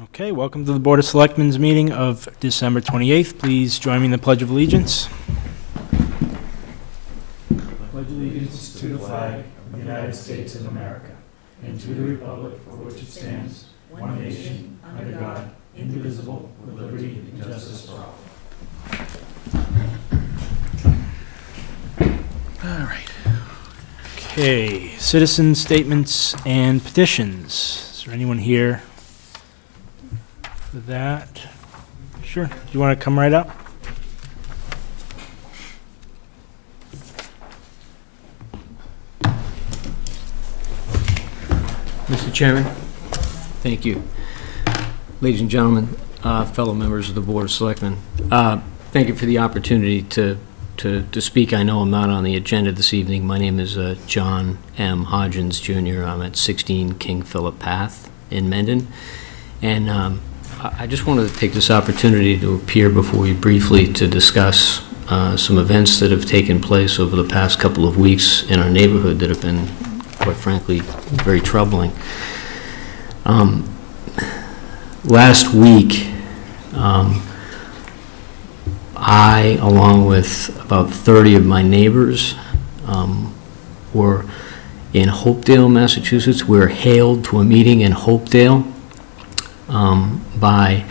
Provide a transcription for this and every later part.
Okay, welcome to the Board of Selectmen's meeting of December 28th. Please join me in the Pledge of Allegiance. Pledge allegiance to the flag of the United States of America and to the republic for which it stands, one nation, under God, indivisible, with liberty and justice for all. All right. Okay, citizen statements and petitions. Is there anyone here for that? Sure. Do you want to come right up? Mr. Chairman, thank you. Ladies and gentlemen, fellow members of the Board of Selectmen, thank you for the opportunity to speak. I know I'm not on the agenda this evening. My name is John M. Hodgins, Jr. I'm at 16 King Philip Path in Mendon. And I just wanted to take this opportunity to appear before you briefly to discuss some events that have taken place over the past couple of weeks in our neighborhood that have been, quite frankly, very troubling. Last week, I, along with about 30 of my neighbors, were in Hopedale, Massachusetts. We were hailed to a meeting in Hopedale by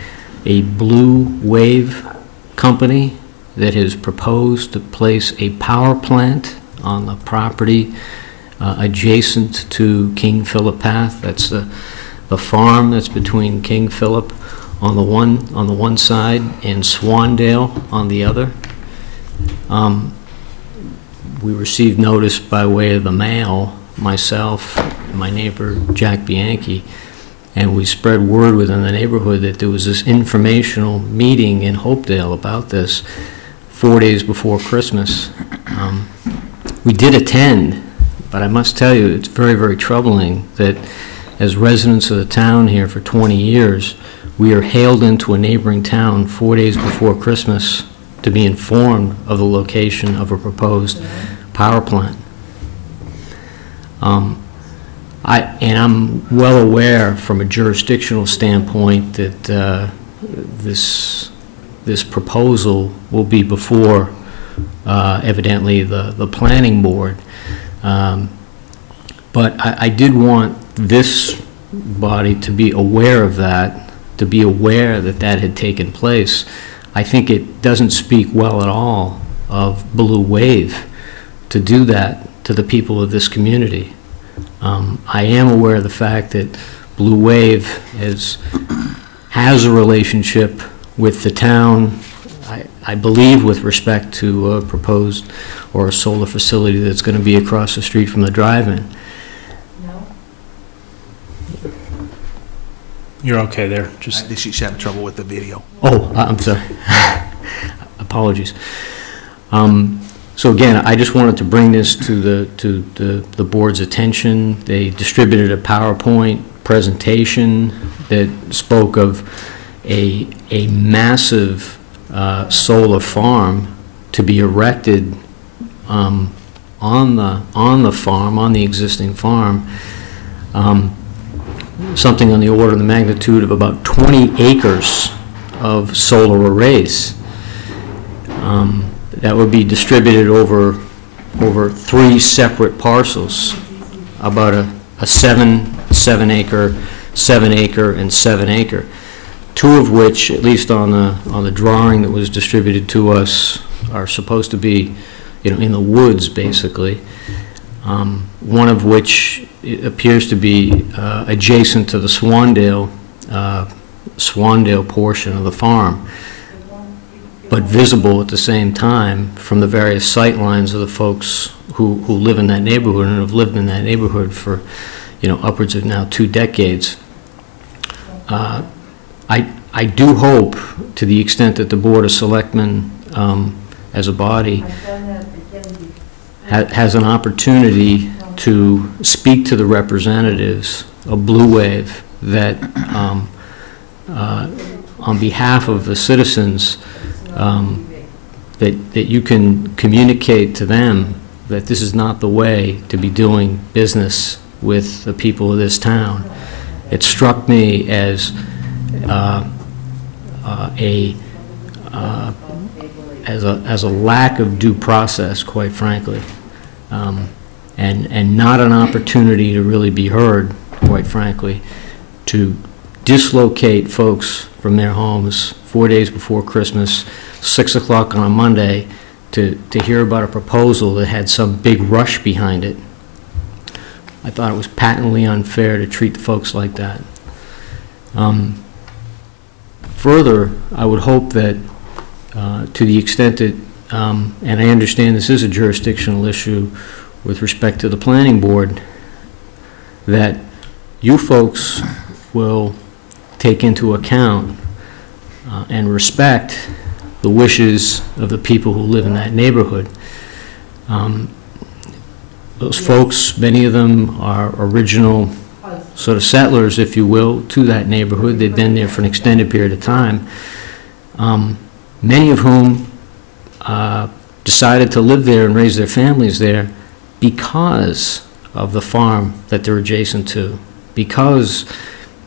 a blue wave company that has proposed to place a power plant on the property adjacent to King Philip Path. That's the farm that's between King Philip on the one side and Swandale on the other. We received notice by way of the mail, myself and my neighbor Jack Bianchi, and we spread word within the neighborhood that there was this informational meeting in Hopedale about this 4 days before Christmas. We did attend, but I must tell you it's very, very troubling that as residents of the town here for 20 years, we are hailed into a neighboring town 4 days before Christmas to be informed of the location of a proposed power plant. I'm well aware from a jurisdictional standpoint that this proposal will be before evidently the planning board. But I did want this body to be aware of that, to be aware that that had taken place. I think it doesn't speak well at all of Blue Wave to do that to the people of this community. I am aware of the fact that Blue Wave has a relationship with the town, I believe with respect to a proposed or a solar facility that's going to be across the street from the drive-in. No. You're okay there. I think she's having trouble with the video. Oh, I'm sorry. Apologies. So again, I just wanted to bring this to the board's attention. They distributed a PowerPoint presentation that spoke of a massive solar farm to be erected on the farm, on the existing farm. Something on the order of the magnitude of about 20 acres of solar arrays. That would be distributed over 3 separate parcels, about a 7 acre, 7 acre, and 7 acre. 2 of which, at least on the drawing that was distributed to us, are supposed to be, in the woods basically. One of which appears to be adjacent to the Swandale portion of the farm, but visible at the same time from the various sight lines of the folks who live in that neighborhood and have lived in that neighborhood for, upwards of now 2 decades. I do hope, to the extent that the Board of Selectmen, as a body, has an opportunity to speak to the representatives of Blue Wave that, on behalf of the citizens, that you can communicate to them that this is not the way to be doing business with the people of this town. It struck me as as a lack of due process, quite frankly, and not an opportunity to really be heard, quite frankly, to dislocate folks from their homes 4 days before Christmas, 6 o'clock on a Monday, to hear about a proposal that had some big rush behind it. I thought it was patently unfair to treat the folks like that. Further, I would hope that to the extent that, and I understand this is a jurisdictional issue with respect to the planning board, that you folks will take into account and respect the wishes of the people who live in that neighborhood. Those folks, many of them are original sort of settlers, if you will, to that neighborhood. They've been there for an extended period of time, many of whom decided to live there and raise their families there because of the farm that they're adjacent to, because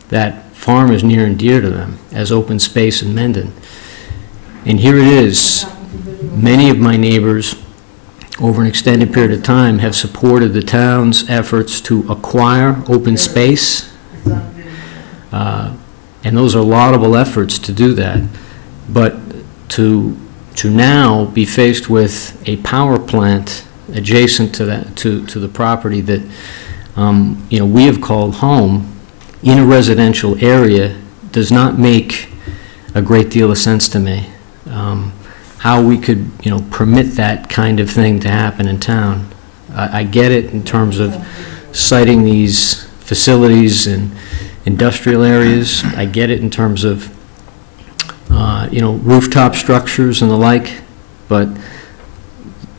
that farm is near and dear to them as open space in Mendon. And here it is, many of my neighbors over an extended period of time have supported the town's efforts to acquire open space, and those are laudable efforts to do that. But to now be faced with a power plant adjacent to that, to the property that we have called home in a residential area does not make a great deal of sense to me. How we could, permit that kind of thing to happen in town. I get it in terms of citing these facilities in industrial areas. I get it in terms of, rooftop structures and the like, but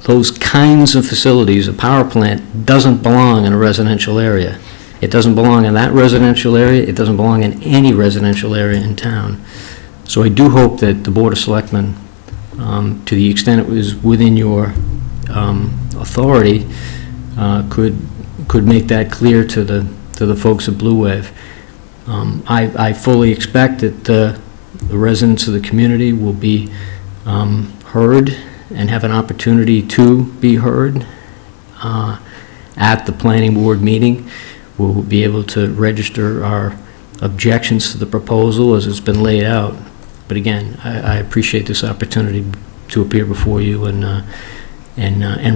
those kinds of facilities, a power plant, doesn't belong in a residential area. It doesn't belong in that residential area. It doesn't belong in any residential area in town. So I do hope that the Board of Selectmen, to the extent it was within your authority, could make that clear to the folks at Blue Wave. I fully expect that the residents of the community will be heard and have an opportunity to be heard at the planning board meeting. We'll be able to register our objections to the proposal as it's been laid out. But again, I appreciate this opportunity to appear before you and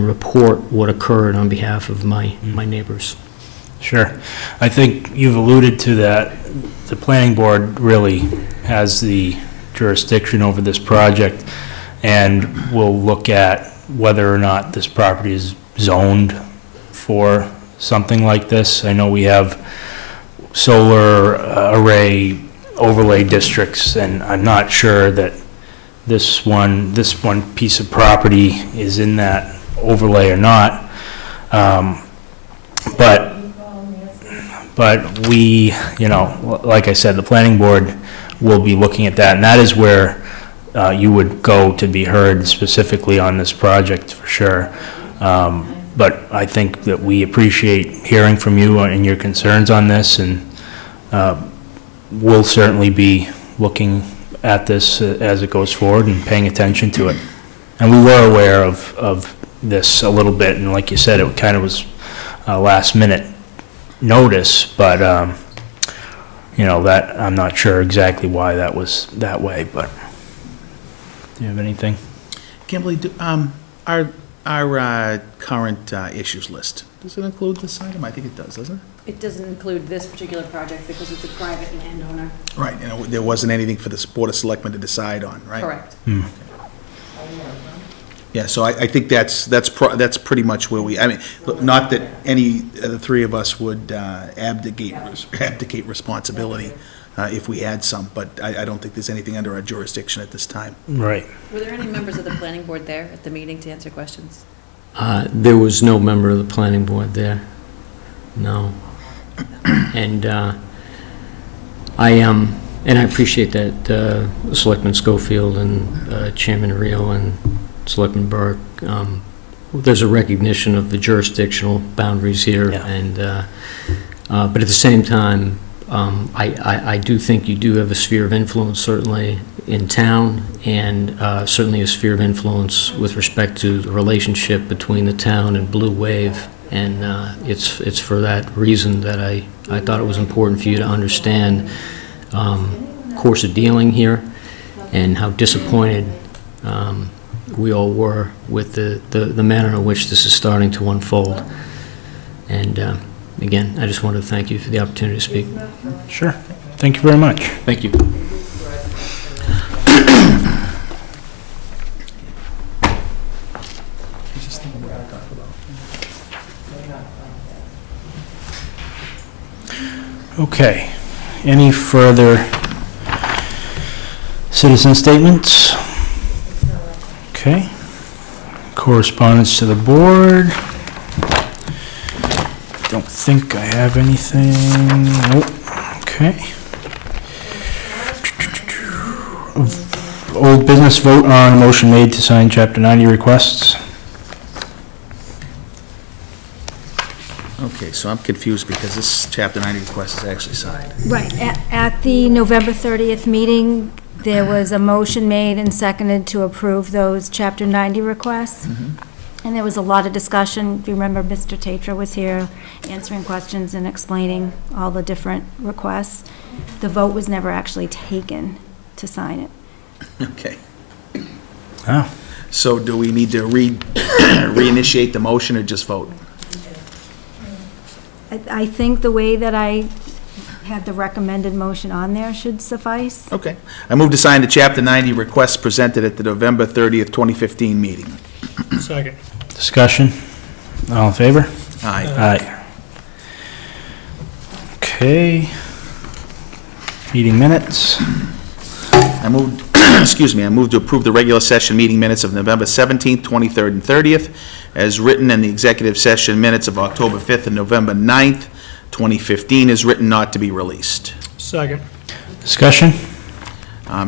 report what occurred on behalf of my neighbors. Sure. I think you've alluded to that. The planning board really has the jurisdiction over this project, and will look at whether or not this property is zoned for something like this. I know we have solar array overlay districts, and I'm not sure that this one piece of property is in that overlay or not. But we, like I said, the planning board will be looking at that, and that is where you would go to be heard specifically on this project for sure. But I think that we appreciate hearing from you and your concerns on this, and we'll certainly be looking at this as it goes forward and paying attention to it. And we were aware of this a little bit, and like you said, it kind of was last minute notice, but that I'm not sure exactly why that was that way. But do you have anything? Kimberly, our current issues list, does it include this item? I think it does, doesn't it? It doesn't include this particular project because it's a private landowner. Right, and there wasn't anything for the Board of Selectmen to decide on, right? Correct. Hmm. Yeah, so I think that's pretty much where we, look, not that any of the three of us would abdicate responsibility if we had some, but I don't think there's anything under our jurisdiction at this time. Right. Were there any members of the planning board there at the meeting to answer questions? There was no member of the planning board there. No. And I appreciate that Selectman Schofield and Chairman Rio and Selectman Burke, there's a recognition of the jurisdictional boundaries here, yeah. and but at the same time, I do think you do have a sphere of influence, certainly in town, and certainly a sphere of influence with respect to the relationship between the town and Blue Wave. And it's for that reason that I thought it was important for you to understand course of dealing here and how disappointed we all were with the manner in which this is starting to unfold. And again, I just wanted to thank you for the opportunity to speak. Sure. Thank you very much. Thank you. Okay. Any further citizen statements? Okay. Correspondence to the board. Don't think I have anything. Nope. Okay. Old business, vote on a motion made to sign Chapter 90 requests. Okay, so I'm confused because this Chapter 90 request is actually signed. Right. At the November 30th meeting, there was a motion made and seconded to approve those Chapter 90 requests. And there was a lot of discussion. If you remember, Mr. Tatra was here answering questions and explaining all the different requests. The vote was never actually taken to sign it. Okay. Oh. So do we need to reinitiate the motion or just vote? I think the way that I had the recommended motion on there should suffice. Okay. I move to sign the Chapter 90 requests presented at the November 30th, 2015 meeting. Second. Discussion? All in favor? Aye. Aye. Okay. Meeting minutes. I moved, excuse me, I moved to approve the regular session meeting minutes of November 17th, 23rd, and 30th, as written, in the executive session minutes of October 5th and November 9th, 2015, is written, not to be released. Second. Discussion?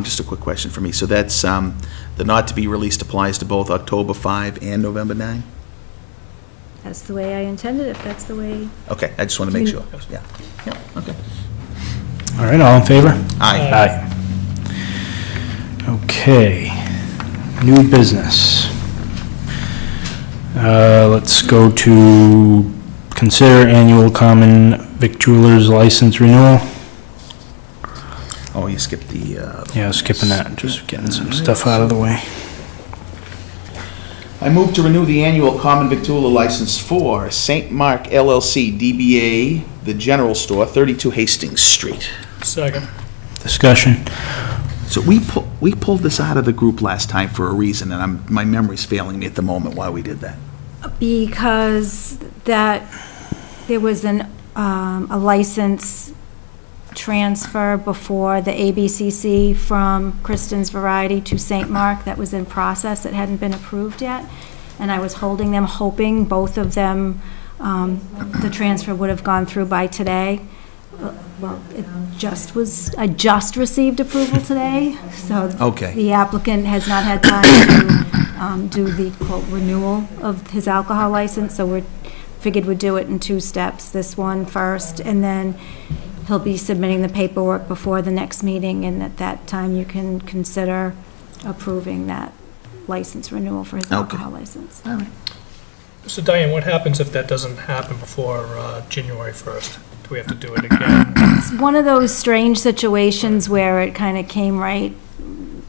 Just a quick question for me. So that's, the not to be released applies to both October 5 and November 9? That's the way I intended it, if that's the way. Okay, I just want to make sure. Yeah. Yeah, okay. All right, all in favor? Aye. Aye. Okay. New business. Let's go to consider annual common victualers license renewal. Oh, you skipped the, Yeah, skipping that, just getting some stuff out of the way. I move to renew the annual common victualler license for St. Mark LLC, DBA The General Store, 32 Hastings Street. Second. Discussion? So we pulled this out of the group last time for a reason, and my memory's failing me at the moment why we did that. Because there was a license transfer before the ABCC from Kristen's Variety to St. Mark that was in process. It hadn't been approved yet, and I was holding them, hoping both of them, the transfer would have gone through by today. Well, I just received approval today, so Okay. the applicant has not had time to do the quote renewal of his alcohol license, so we figured we'd do it in two steps, this one first, and then he'll be submitting the paperwork before the next meeting, and at that time you can consider approving that license renewal for his Okay. alcohol license. All right. So Diane, what happens if that doesn't happen before January 1st? Do we have to do it again? It's one of those strange situations where it kind of came right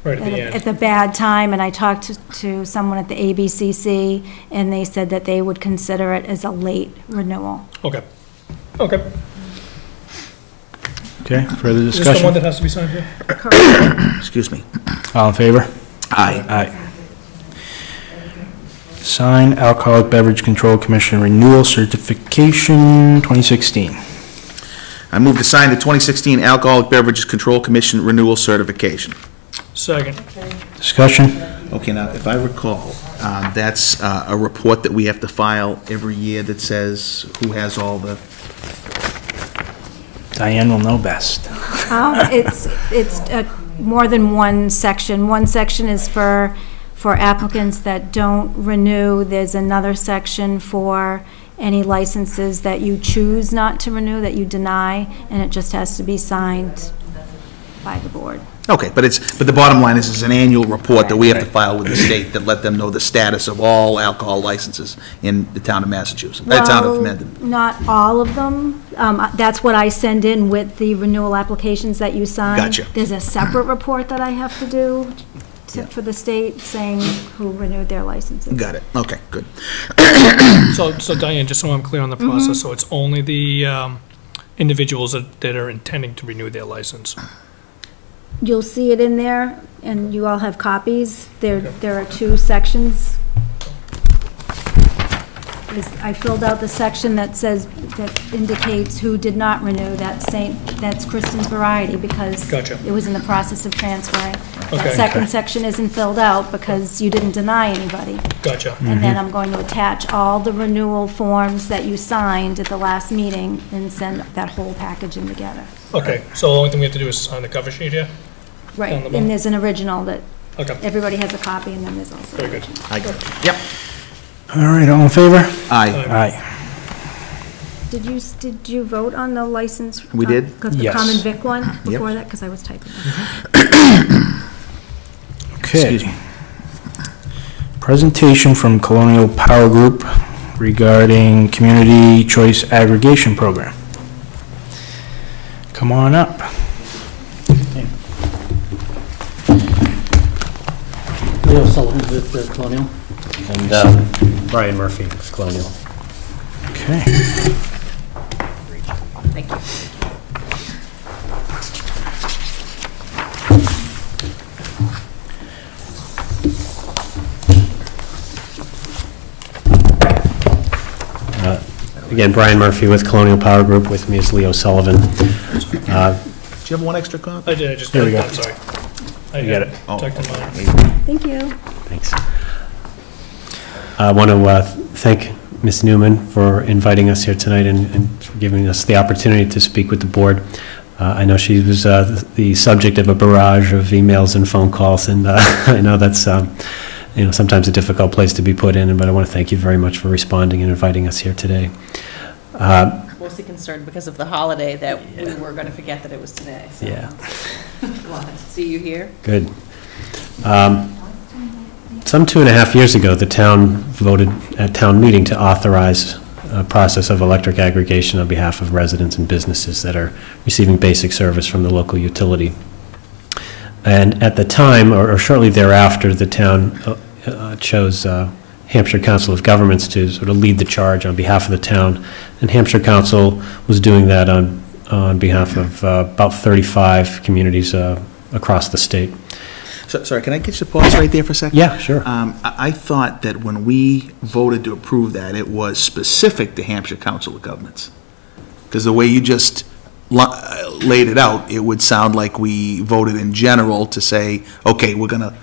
Right at the at end? the bad time, and I talked to someone at the ABCC, and they said that they would consider it as a late renewal. Okay. Okay. Okay, further Is this the one discussion? that has to be signed here? Excuse me. All in favor? Aye. Aye. Sign Alcoholic Beverage Control Commission Renewal Certification 2016. I move to sign the 2016 Alcoholic Beverages Control Commission Renewal Certification. Second. Discussion? Okay, now, if I recall, that's a report that we have to file every year that says who has all the... Diane will know best. It's more than one section. One section is for applicants that don't renew. There's another section for any licenses that you choose not to renew, that you deny, and it just has to be signed by the board. Okay, but the bottom line is, it's an annual report that we have to file with the state that let them know the status of all alcohol licenses in the town of Massachusetts, town of Mendon. Not all of them. That's what I send in with the renewal applications that you sign. Gotcha. There's a separate report that I have to do Yeah. for the state saying who renewed their licenses. Got it, okay, good. So Diane, just so I'm clear on the process, so it's only the individuals that are intending to renew their license? You'll see it in there, and you all have copies. There are 2 sections. I filled out the section that says, that indicates who did not renew. That's Kristen's Variety, because Gotcha. it was in the process of transferring. Okay. That second section isn't filled out because you didn't deny anybody. Gotcha. And then I'm going to attach all the renewal forms that you signed at the last meeting and send that whole package in together. Okay, so the only thing we have to do is sign the cover sheet here? Right, Down the bottom. and there's an original that Okay, everybody has a copy, and then there's also. very good. I got it. Yep. All right, all in favor? Aye. Aye. Did you vote on the license? We did? The Yes. common vic one before that, because I was typing. Okay. Presentation from Colonial Power Group regarding Community Choice Aggregation Program. Come on up. Leo Sullivan with Colonial, and Brian Murphy with Colonial. Okay. Thank you. Again, Brian Murphy with Colonial Power Group. With me is Leo Sullivan. Do you have one extra copy? I did, I just Here we got go. it, sorry. I You got it. tucked in mine. Thank you. Thanks. I want to thank Ms. Newman for inviting us here tonight and for giving us the opportunity to speak with the board. I know she was the subject of a barrage of emails and phone calls, and I know that's sometimes a difficult place to be put in, but I want to thank you very much for responding and inviting us here today. Mostly concerned because of the holiday that we were going to forget that it was today. So Yeah. glad to see you here. Good. Some 2.5 years ago, the town voted at town meeting to authorize a process of electric aggregation on behalf of residents and businesses that are receiving basic service from the local utility. And at the time, or shortly thereafter, the town chose Hampshire Council of Governments to sort of lead the charge on behalf of the town. And Hampshire Council was doing that on behalf of about 35 communities across the state. So, sorry, can I get you to pause right there for a second? Yeah, sure. I thought that when we voted to approve that, it was specific to Hampshire Council of Governments. Because the way you just laid it out, it would sound like we voted in general to say, okay, we're going to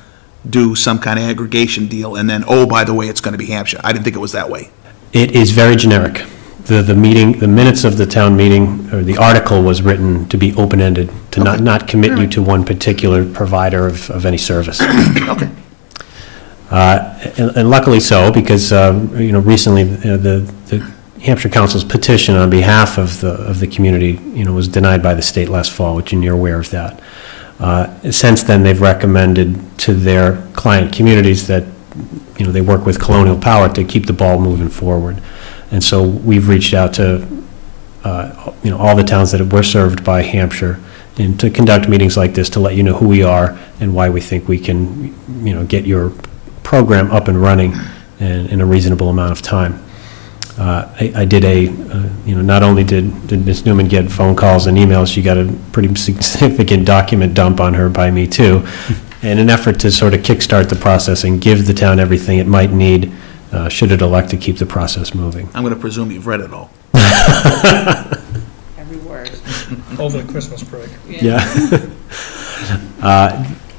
do some kind of aggregation deal, and then, oh, by the way, it's going to be Hampshire. I didn't think it was that way. It is very generic. The meeting, the minutes of the town meeting, or the article was written to be open-ended, to not commit you to one particular provider of any service. Okay. And luckily so, because recently the Hampshire Council's petition on behalf of the community was denied by the state last fall, which you're aware of that. Since then, they've recommended to their client communities that they work with Colonial Power to keep the ball moving forward. And so we've reached out to all the towns that were served by Hampshire, and to conduct meetings like this to let you know who we are and why we think we can get your program up and running in a reasonable amount of time. I did not only did Ms. Newman get phone calls and emails, she got a pretty significant document dump on her by me too, in an effort to sort of kickstart the process and give the town everything it might need should it elect to keep the process moving. I'm going to presume you've read it all. Every word. Over the Christmas break. Yeah.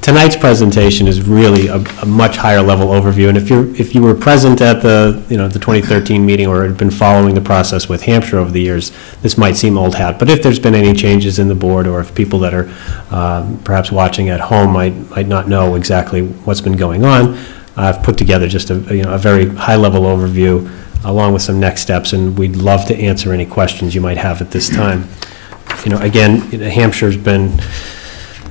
Tonight's presentation is really a much higher level overview, and if you were present at the the 2013 meeting or had been following the process with Hampshire over the years, this might seem old hat. But if there's been any changes in the board, or if people that are perhaps watching at home might not know exactly what's been going on, I've put together just a very high level overview along with some next steps, and we'd love to answer any questions you might have at this time. Again, Hampshire's been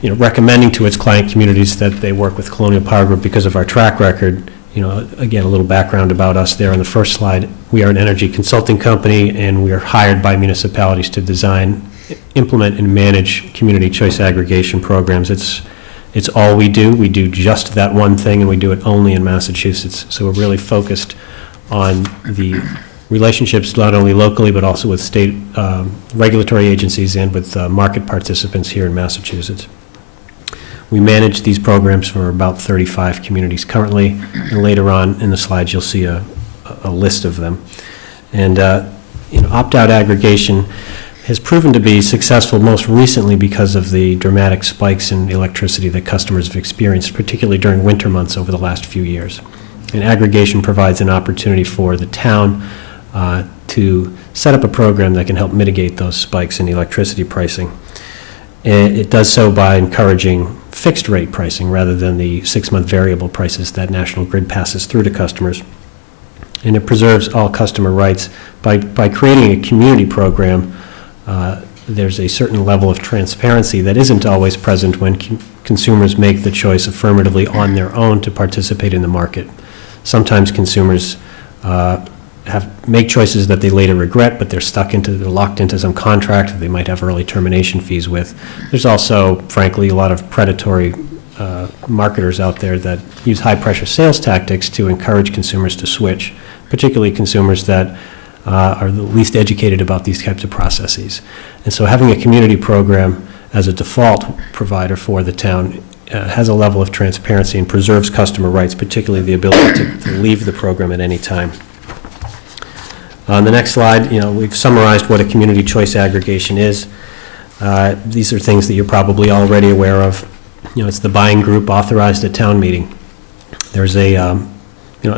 recommending to its client communities that they work with Colonial Power Group because of our track record. Again, a little background about us there on the first slide. We are an energy consulting company, and we are hired by municipalities to design, implement, and manage community choice aggregation programs. It's all we do. We do just that one thing, and we do it only in Massachusetts. So we're really focused on the relationships not only locally, but also with state regulatory agencies and with market participants here in Massachusetts. We manage these programs for about 35 communities currently, and later on in the slides you'll see a list of them. And opt-out aggregation has proven to be successful most recently because of the dramatic spikes in electricity that customers have experienced, particularly during winter months over the last few years. And aggregation provides an opportunity for the town to set up a program that can help mitigate those spikes in electricity pricing. And it does so by encouraging fixed rate pricing rather than the 6-month variable prices that National Grid passes through to customers. And it preserves all customer rights. By creating a community program, there's a certain level of transparency that isn't always present when consumers make the choice affirmatively on their own to participate in the market. Sometimes consumers make choices that they later regret, but they're locked into some contract that they might have early termination fees with. There's also, frankly, a lot of predatory marketers out there that use high-pressure sales tactics to encourage consumers to switch, particularly consumers that are the least educated about these types of processes. And so having a community program as a default provider for the town has a level of transparency and preserves customer rights, particularly the ability to leave the program at any time. On the next slide, we've summarized what a community choice aggregation is. These are things that you're probably already aware of. It's the buying group authorized at town meeting. There's a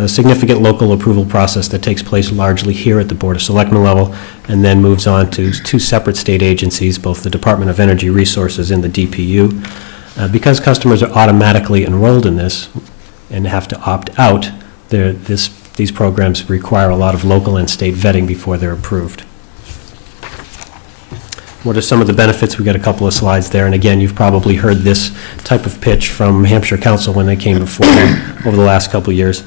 significant local approval process that takes place largely here at the Board of Selectmen level, and then moves on to 2 separate state agencies, both the Department of Energy Resources and the DPU. Because customers are automatically enrolled in this and have to opt out, these programs require a lot of local and state vetting before they're approved. What are some of the benefits? We've got a couple of slides there, and again, you've probably heard this type of pitch from Hampshire Council when they came before them over the last couple of years.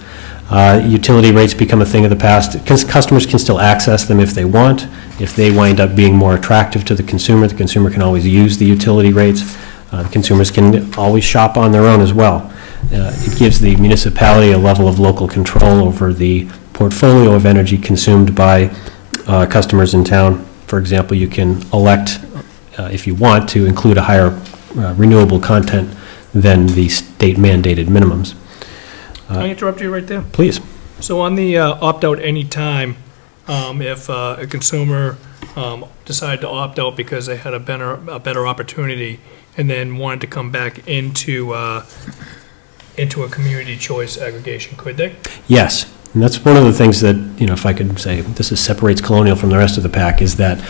Utility rates become a thing of the past. Customers can still access them if they want. If they wind up being more attractive to the consumer can always use the utility rates. Consumers can always shop on their own as well. It gives the municipality a level of local control over the portfolio of energy consumed by customers in town. For example, you can elect, if you want, to include a higher renewable content than the state mandated minimums. Can I interrupt you right there? Please. So on the opt-out anytime, if a consumer decided to opt out because they had a better opportunity and then wanted to come back into a community choice aggregation, could they? Yes. And that's one of the things that, if I could say, separates Colonial from the rest of the pack, is that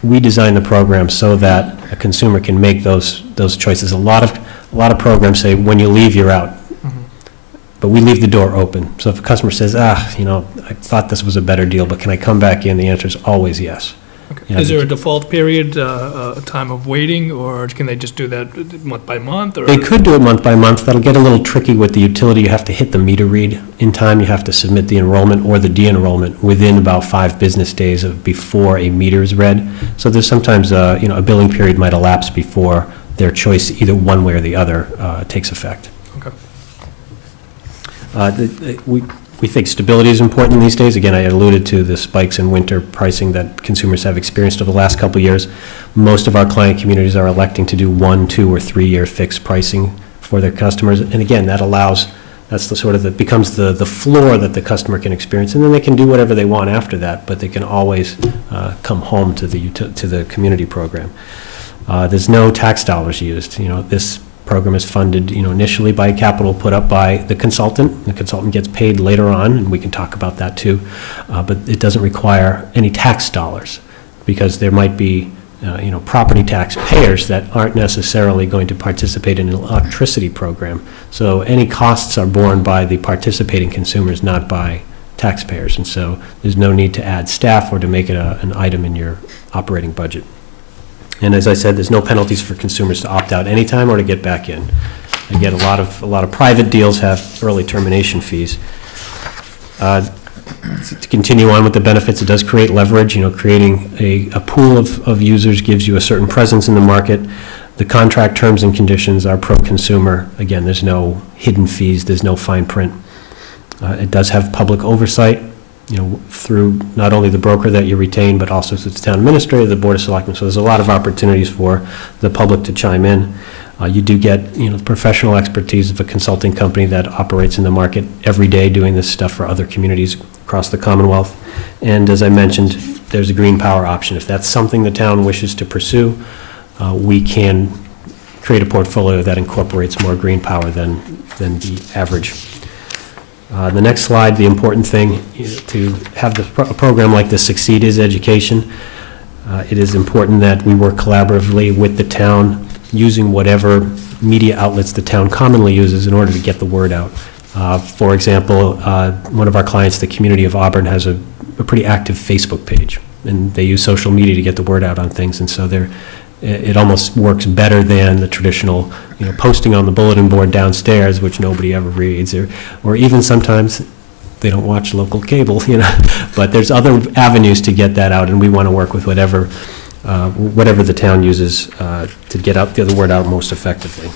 we design the program so that a consumer can make those choices. A lot of programs say, when you leave, you're out. But we leave the door open. So if a customer says, I thought this was a better deal, but can I come back in? The answer is always yes. Okay. Is there a default period, a time of waiting, or can they just do that month by month? Or? They could do it month by month. That'll get a little tricky with the utility. You have to hit the meter read in time. You have to submit the enrollment or the de-enrollment within about 5 business days before a meter is read. So there's sometimes a billing period might elapse before their choice, either one way or the other, takes effect. Okay. We think stability is important these days. Again, I alluded to the spikes in winter pricing that consumers have experienced over the last couple of years. Most of our client communities are electing to do 1, 2, or 3-year fixed pricing for their customers. And again, that's becomes the floor that the customer can experience. And then they can do whatever they want after that, but they can always come home to the community program. There's no tax dollars used. This program is funded, initially by capital put up by the consultant. The consultant gets paid later on, and we can talk about that too. But it doesn't require any tax dollars, because there might be, property tax payers that aren't necessarily going to participate in an electricity program. So any costs are borne by the participating consumers, not by taxpayers. And so there's no need to add staff or to make it an item in your operating budget. And as I said, there's no penalties for consumers to opt out anytime or to get back in. Again, a lot of private deals have early termination fees. To continue on with the benefits, it does create leverage. Creating a pool of users gives you a certain presence in the market. The contract terms and conditions are pro-consumer. Again, there's no hidden fees, there's no fine print. It does have public oversight, through not only the broker that you retain, but also through the town administrator, the Board of Selectmen. So there's a lot of opportunities for the public to chime in. You do get, the professional expertise of a consulting company that operates in the market every day doing this stuff for other communities across the Commonwealth. And as I mentioned, there's a green power option. If that's something the town wishes to pursue, we can create a portfolio that incorporates more green power than the average. The next slide, the important thing to have a program like this succeed is education. It is important that we work collaboratively with the town, using whatever media outlets the town commonly uses in order to get the word out. For example, one of our clients, the community of Auburn, has a pretty active Facebook page, and they use social media to get the word out on things, and so it almost works better than the traditional, posting on the bulletin board downstairs, which nobody ever reads, or even sometimes they don't watch local cable, but there's other avenues to get that out, and we want to work with whatever the town uses to get the word out most effectively.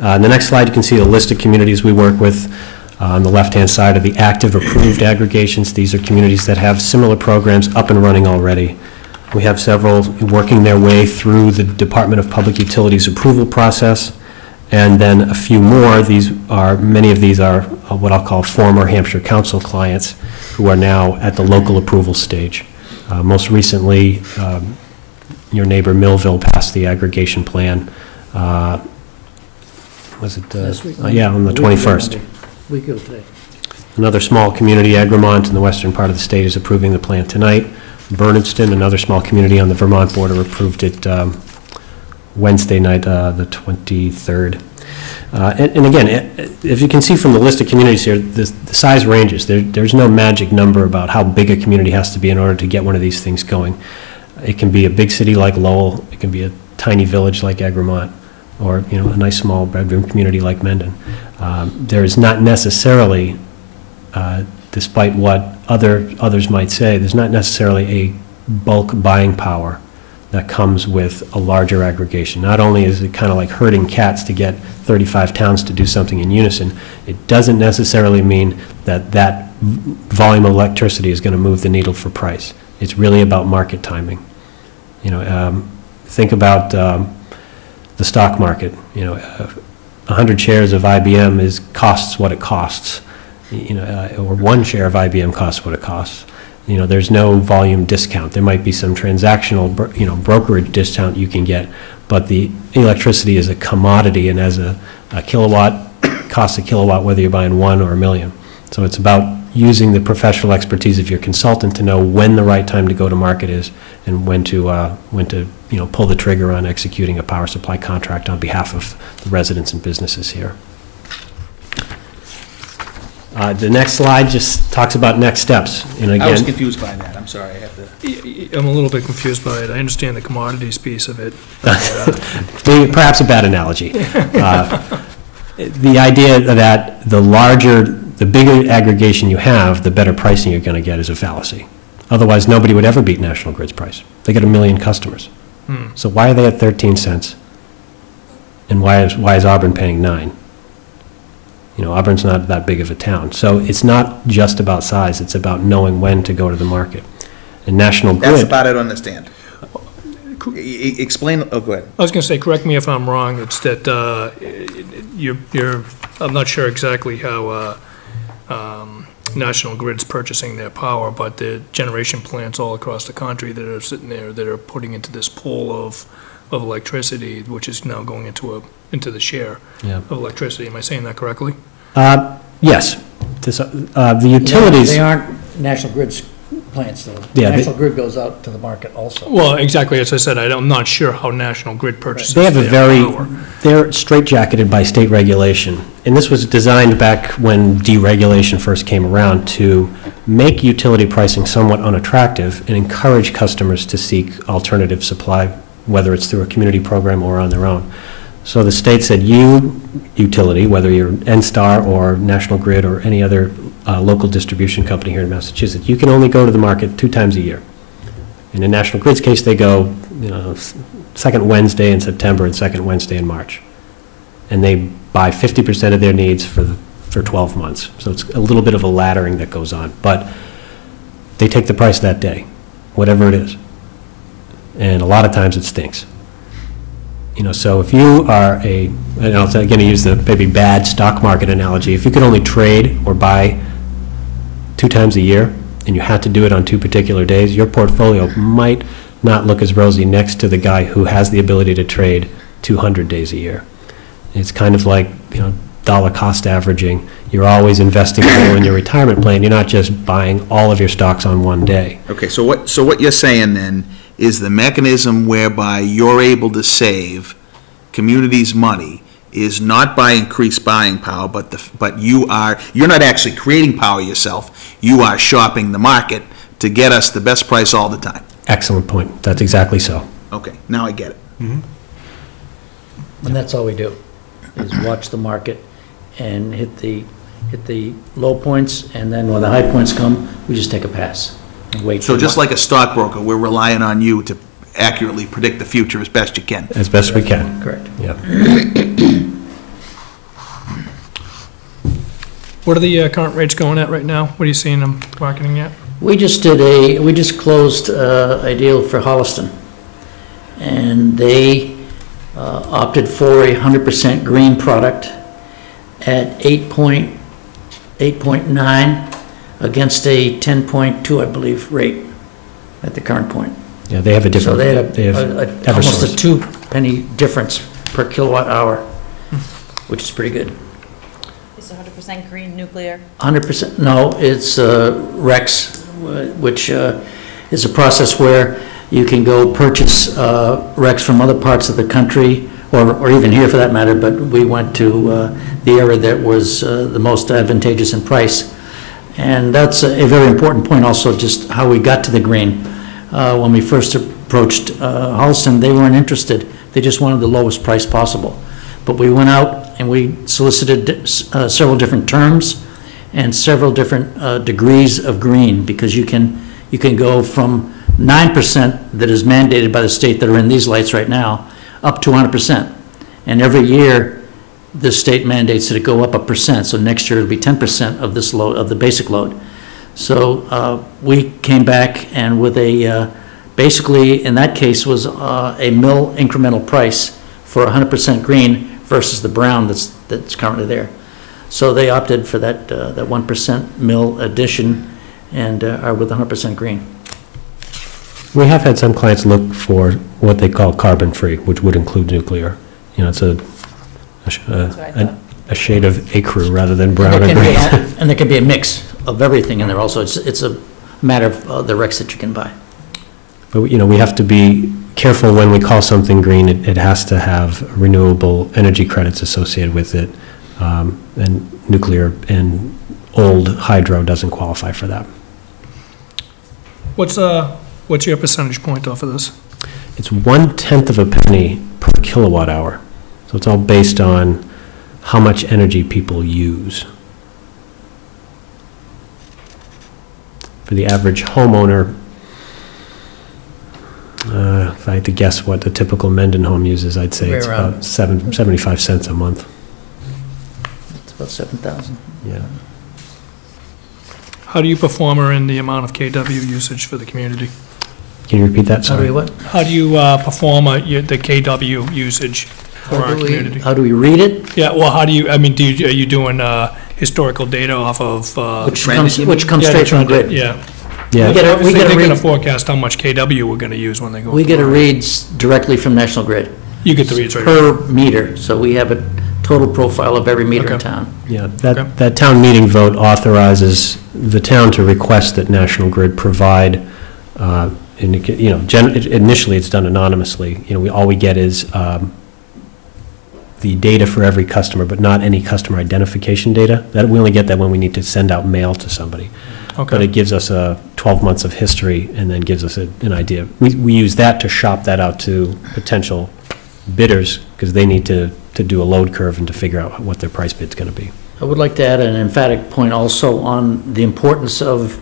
On the next slide, you can see a list of communities we work with. On the left-hand side are the active approved aggregations. These are communities that have similar programs up and running already. We have several working their way through the Department of Public Utilities approval process, and then a few more. Many of these are what I'll call former Hampshire Council clients who are now at the local approval stage. Most recently, your neighbor Millville passed the aggregation plan. Was it? Yeah, on the 21st. Week ago today. Another small community, Egremont, in the western part of the state, is approving the plan tonight. Bernardston, another small community on the Vermont border, approved it Wednesday night, the 23rd. And again, if you can see from the list of communities here, the size ranges. There's no magic number about how big a community has to be in order to get one of these things going. It can be a big city like Lowell. It can be a tiny village like Egremont, or a nice small bedroom community like Mendon. There is not necessarily, despite what others might say, there's not necessarily a bulk buying power that comes with a larger aggregation. Not only is it kind of like herding cats to get 35 towns to do something in unison, it doesn't necessarily mean that volume of electricity is going to move the needle for price. It's really about market timing. Think about the stock market. 100 shares of IBM costs what it costs. Or one share of IBM costs what it costs. There's no volume discount. There might be some transactional, brokerage discount you can get, but the electricity is a commodity, and as a kilowatt costs a kilowatt whether you're buying 1 or 1,000,000. So it's about using the professional expertise of your consultant to know when the right time to go to market is, and when to pull the trigger on executing a power supply contract on behalf of the residents and businesses here. The next slide just talks about next steps. Again, I was confused by that. I'm sorry. I have to. I'm a little bit confused by it. I understand the commodities piece of it. Perhaps a bad analogy. The idea that the bigger aggregation you have, the better pricing you're going to get is a fallacy. Otherwise, nobody would ever beat National Grid's price. They get 1 million customers. So why are they at 13 cents? And why is Auburn paying 9? Auburn's not that big of a town. So it's not just about size, it's about knowing when to go to the market. And National Grid... That's about it, understand. Explain, go ahead. I was going to say, correct me if I'm wrong, it's that I'm not sure exactly how National Grid's purchasing their power, but the generation plants all across the country that are sitting there that are putting into this pool of electricity, which is now going into the share of electricity. Am I saying that correctly? Yes. The utilities... They aren't National Grid's plants, though. Yeah, National Grid goes out to the market also. Well, exactly, as I said, I'm not sure how National Grid purchases They have a their power. they're straitjacketed by state regulation. And this was designed back when deregulation first came around to make utility pricing somewhat unattractive and encourage customers to seek alternative supply, whether it's through a community program or on their own. So the state said, you, utility, whether you're NSTAR or National Grid or any other local distribution company here in Massachusetts, you can only go to the market 2 times a year. And in National Grid's case, they go, second Wednesday in September and second Wednesday in March. And they buy 50% of their needs for 12 months. So it's a little bit of a laddering that goes on. But they take the price that day, whatever it is. And a lot of times it stinks. So if you are and I'm going to use the maybe bad stock market analogy, if you could only trade or buy 2 times a year, and you had to do it on 2 particular days, your portfolio might not look as rosy next to the guy who has the ability to trade 200 days a year. It's kind of like, dollar cost averaging. You're always investing more in your retirement plan. You're not just buying all of your stocks on one day. Okay, so what you're saying then is the mechanism whereby you're able to save communities money is not by increased buying power, but you're not actually creating power yourself. You are shopping the market to get us the best price all the time. Excellent point. That's exactly so. Okay, now I get it. And that's all we do, is watch the market and hit the low points, and then when the high points come, we just take a pass and wait. So just like a stockbroker, we're relying on you to accurately predict the future as best you can. As best we can. Correct. Yeah. What are the current rates going at right now? What are you seeing them marketing at? We just closed a deal for Holliston, and they opted for a 100% green product at 8.9 against a 10.2, I believe, rate at the current point. Yeah, they have a different. So they had almost a Eversource. 2 penny difference per kilowatt hour, which is pretty good. Is 100% green nuclear? 100%, no, it's REX, which is a process where you can go purchase REX from other parts of the country, or even here for that matter, but we went to the area that was the most advantageous in price. And that's a very important point also, just how we got to the green. When we first approached Holliston, they weren't interested. They just wanted the lowest price possible. But we went out and we solicited several different terms and several different degrees of green, because you can go from 9% that is mandated by the state that are in these lights right now up to 100%. And every year, the state mandates that it go up 1%. So next year it'll be 10% of this load, of the basic load. So we came back and with a, basically in that case was a mill incremental price for 100% green versus the brown that's currently there. So they opted for that 1% mill addition and are with 100% green. We have had some clients look for what they call carbon-free, which would include nuclear. It's a shade of ecru rather than brown and green. And there can be a mix of everything in there also. It's a matter of the RECs that you can buy. But, we have to be careful when we call something green. It has to have renewable energy credits associated with it. And nuclear and old hydro doesn't qualify for that. What's your percentage point off of this? It's 1/10 of a penny per kilowatt hour. So it's all based on how much energy people use. For the average homeowner, if I had to guess what a typical Mendon home uses, I'd say it's about 75 cents a month. It's about 7,000. Yeah. How do you perform in the amount of KW usage for the community? Can you repeat that? How do Sorry. we what? How do you perform the KW usage for our community? How do we read it? Yeah, well, how do you, are you doing historical data off of? Which comes yeah, straight from the grid. Yeah. Yeah. We get a Obviously, they're going to read, forecast how much KW we're going to use when they go. we get a reads directly from National Grid. You get the reads right. Per meter, so we have it total profile of every meter in Okay. town. Yeah, Okay. that town meeting vote authorizes the town to request that National Grid provide, initially it's done anonymously. All we get is the data for every customer, but not any customer identification data. We only get that when we need to send out mail to somebody. But Okay. it gives us 12 months of history and then gives us an idea. We use that to shop that out to potential bidders, because they need to do a load curve and to figure out what their price bid's going to be. I would like to add an emphatic point also on the importance of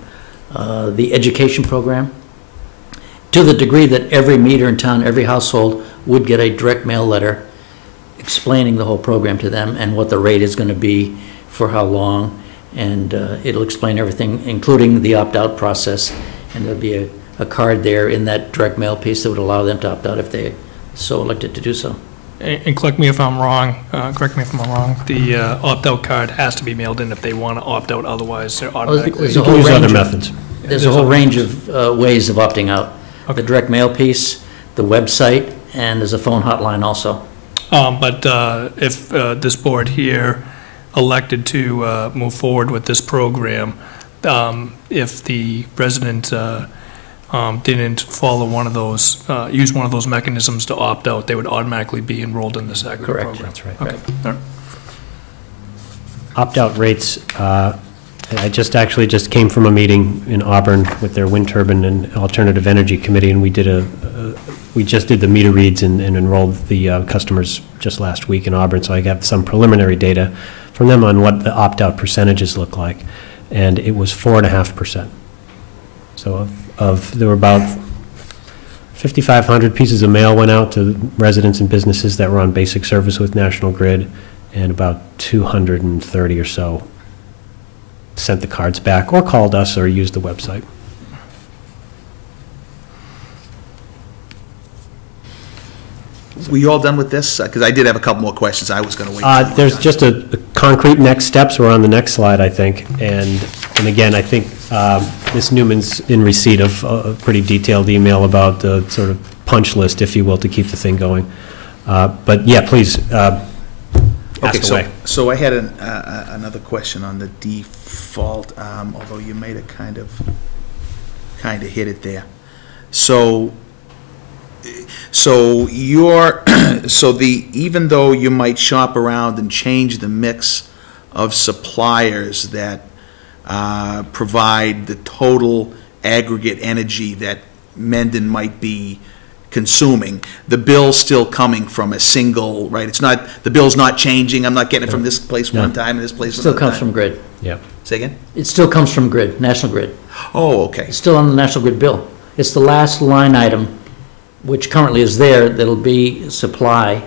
the education program. To the degree that every meter in town, every household would get a direct mail letter explaining the whole program to them and what the rate is going to be for how long. And it'll explain everything, including the opt-out process. And there'll be a card there in that direct mail piece that would allow them to opt out if they so elected to do so. And correct me if I'm wrong, the opt-out card has to be mailed in if they want to opt out, otherwise they're automatically. There's You a can whole use other range of- methods. There's a whole range of ways of opting out. The Okay. direct mail piece, the website, and there's a phone hotline also. But if this board here elected to move forward with this program, if the resident didn't follow one of those, use one of those mechanisms to opt out, they would automatically be enrolled in this aggregate Correct. program. That's right. Okay. All right. Opt-out rates, I just came from a meeting in Auburn with their wind turbine and alternative energy committee, and we just did the meter reads and enrolled the customers just last week in Auburn, so I got some preliminary data from them on what the opt-out percentages look like, and it was 4.5%. So there were about 5,500 pieces of mail went out to residents and businesses that were on basic service with National Grid, and about 230 or so sent the cards back or called us or used the website. Were you all done with this? Because I did have a couple more questions. I was going to wait. till you were There's done. just a concrete next steps. We're on the next slide, I think. And again, I think Ms. Newman's in receipt of a pretty detailed email about the sort of punch list, if you will, to keep the thing going. But yeah, please, Okay, ask away. so I had another question on the default, although you made it kind of hit it there. So even though you might shop around and change the mix of suppliers that provide the total aggregate energy that Mendon might be consuming, the bill's still coming from a single, right? It's not, the bill's not changing, I'm not getting it from this place one time and this place Still another comes time. from grid. Yeah. Say again? It still comes from grid, National Grid. Oh, okay. It's still on the National Grid bill. It's the last line item, which currently is there, that'll be supply,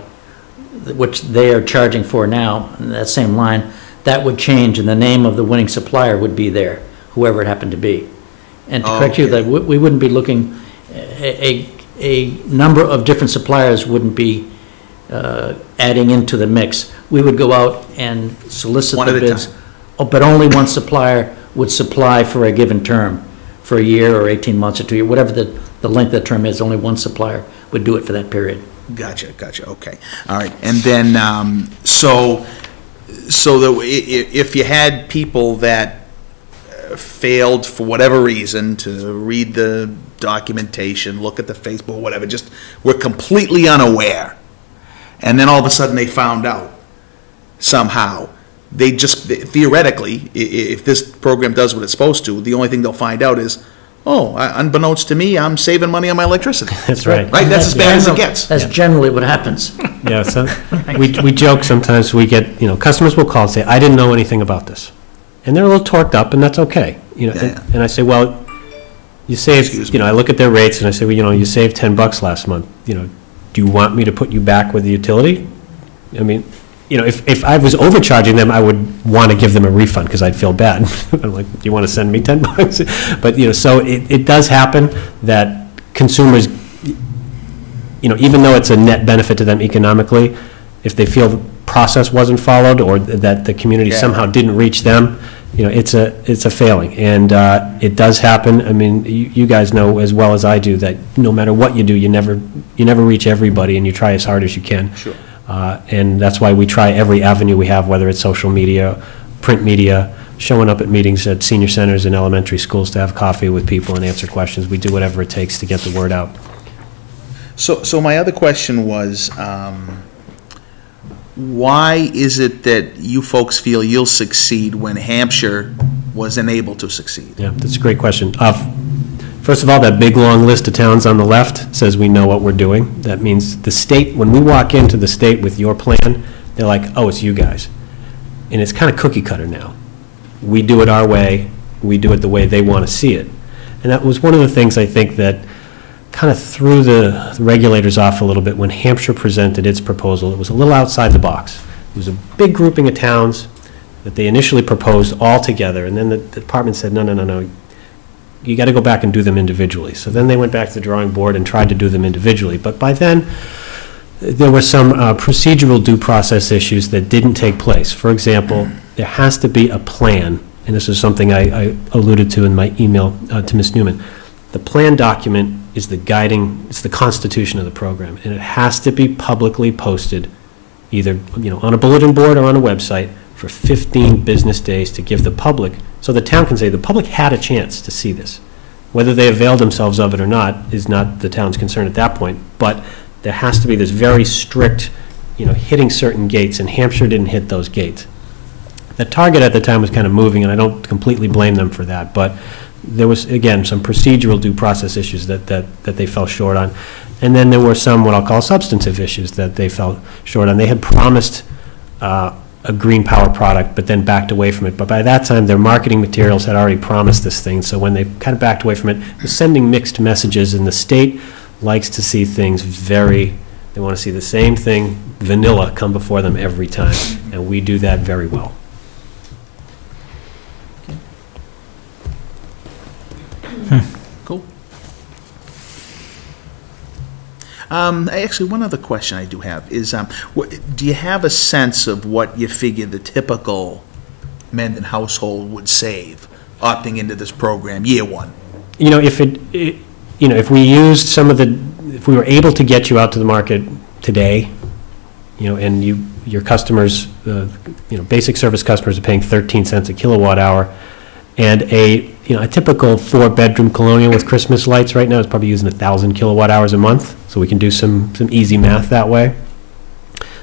which they are charging for now, in that same line. That would change, and the name of the winning supplier would be there, whoever it happened to be. And to correct you, Okay. that we wouldn't be looking, a number of different suppliers wouldn't be adding into the mix. We would go out and solicit One the at a bids. time. Oh, but only one supplier would supply for a given term, for a year or 18 months or 2 years, whatever the length of the term is, only one supplier would do it for that period. Gotcha, okay. All right, and then, if you had people that failed for whatever reason to read the documentation, look at the Facebook, whatever, just were completely unaware, and then all of a sudden they found out somehow, they just, theoretically, if this program does what it's supposed to, the only thing they'll find out is, oh, unbeknownst to me, I'm saving money on my electricity. That's right. Right, that's as bad as it gets. That's generally what happens. Yeah, so we joke sometimes, we get, customers will call and say, I didn't know anything about this. And they're a little torqued up, and that's okay. Yeah. And I say, well, you saved, I look at their rates and I say, well, you saved $10 last month. Do you want me to put you back with the utility? I mean, if I was overcharging them, I would want to give them a refund because I'd feel bad. I'm like, do you want to send me $10? But, so it does happen that consumers, even though it's a net benefit to them economically, if they feel the process wasn't followed or that the community somehow didn't reach them, it's a failing. And it does happen. I mean, you guys know as well as I do that no matter what you do, you never reach everybody, and you try as hard as you can. Sure. And that's why we try every avenue we have, whether it's social media, print media, showing up at meetings at senior centers and elementary schools to have coffee with people and answer questions. We do whatever it takes to get the word out. So my other question was, why is it that you folks feel you'll succeed when Hampshire was unable to succeed? Yeah, that's a great question. First of all, that big, long list of towns on the left says we know what we're doing. That means the state, when we walk into the state with your plan, they're like, oh, it's you guys. And it's kind of cookie cutter now. We do it our way. We do it the way they want to see it. And that was one of the things I think that kind of threw the regulators off a little bit when Hampshire presented its proposal. It was a little outside the box. It was a big grouping of towns that they initially proposed all together, and then the department said, no, you got to go back and do them individually. So then they went back to the drawing board and tried to do them individually. But by then, there were some procedural due process issues that didn't take place. For example, there has to be a plan, and this is something I alluded to in my email to Ms. Newman. The plan document is the guiding, it's the constitution of the program, and it has to be publicly posted either on a bulletin board or on a website for 15 business days to give the public, so the town can say the public had a chance to see this. Whether they availed themselves of it or not is not the town's concern at that point, but there has to be this very strict, hitting certain gates, and Hampshire didn't hit those gates. The target at the time was kind of moving, and I don't completely blame them for that, but there was, again, some procedural due process issues that they fell short on. And then there were some, what I'll call substantive issues that they fell short on. They had promised a green power product, but then backed away from it. But by that time, their marketing materials had already promised this thing. So when they kind of backed away from it, it was sending mixed messages. And the state likes to see things they want to see the same thing, vanilla, come before them every time. And we do that very well. Cool. Actually, one other question I do have is, do you have a sense of what you figure the typical Mendon household would save opting into this program year one? If we used if we were able to get you out to the market today, and your customers, basic service customers are paying 13 cents a kilowatt hour, and a typical 4-bedroom colonial with Christmas lights right now is probably using 1,000 kilowatt hours a month. So we can do some easy math that way.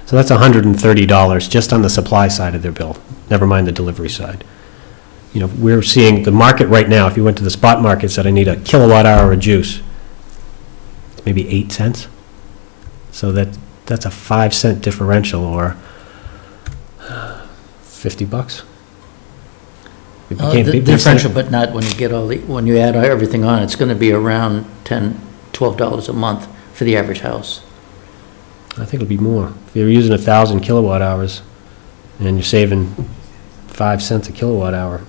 So that's $130 just on the supply side of their bill, never mind the delivery side. We're seeing the market right now, if you went to the spot market, said I need a kilowatt hour of juice, it's maybe 8 cents. So that's a 5-cent differential, or $50. The differential, but not when you when you add everything on, it's going to be around $10, $12 a month for the average house. I think it'll be more. If you're using 1,000 kilowatt hours and you're saving 5 cents a kilowatt hour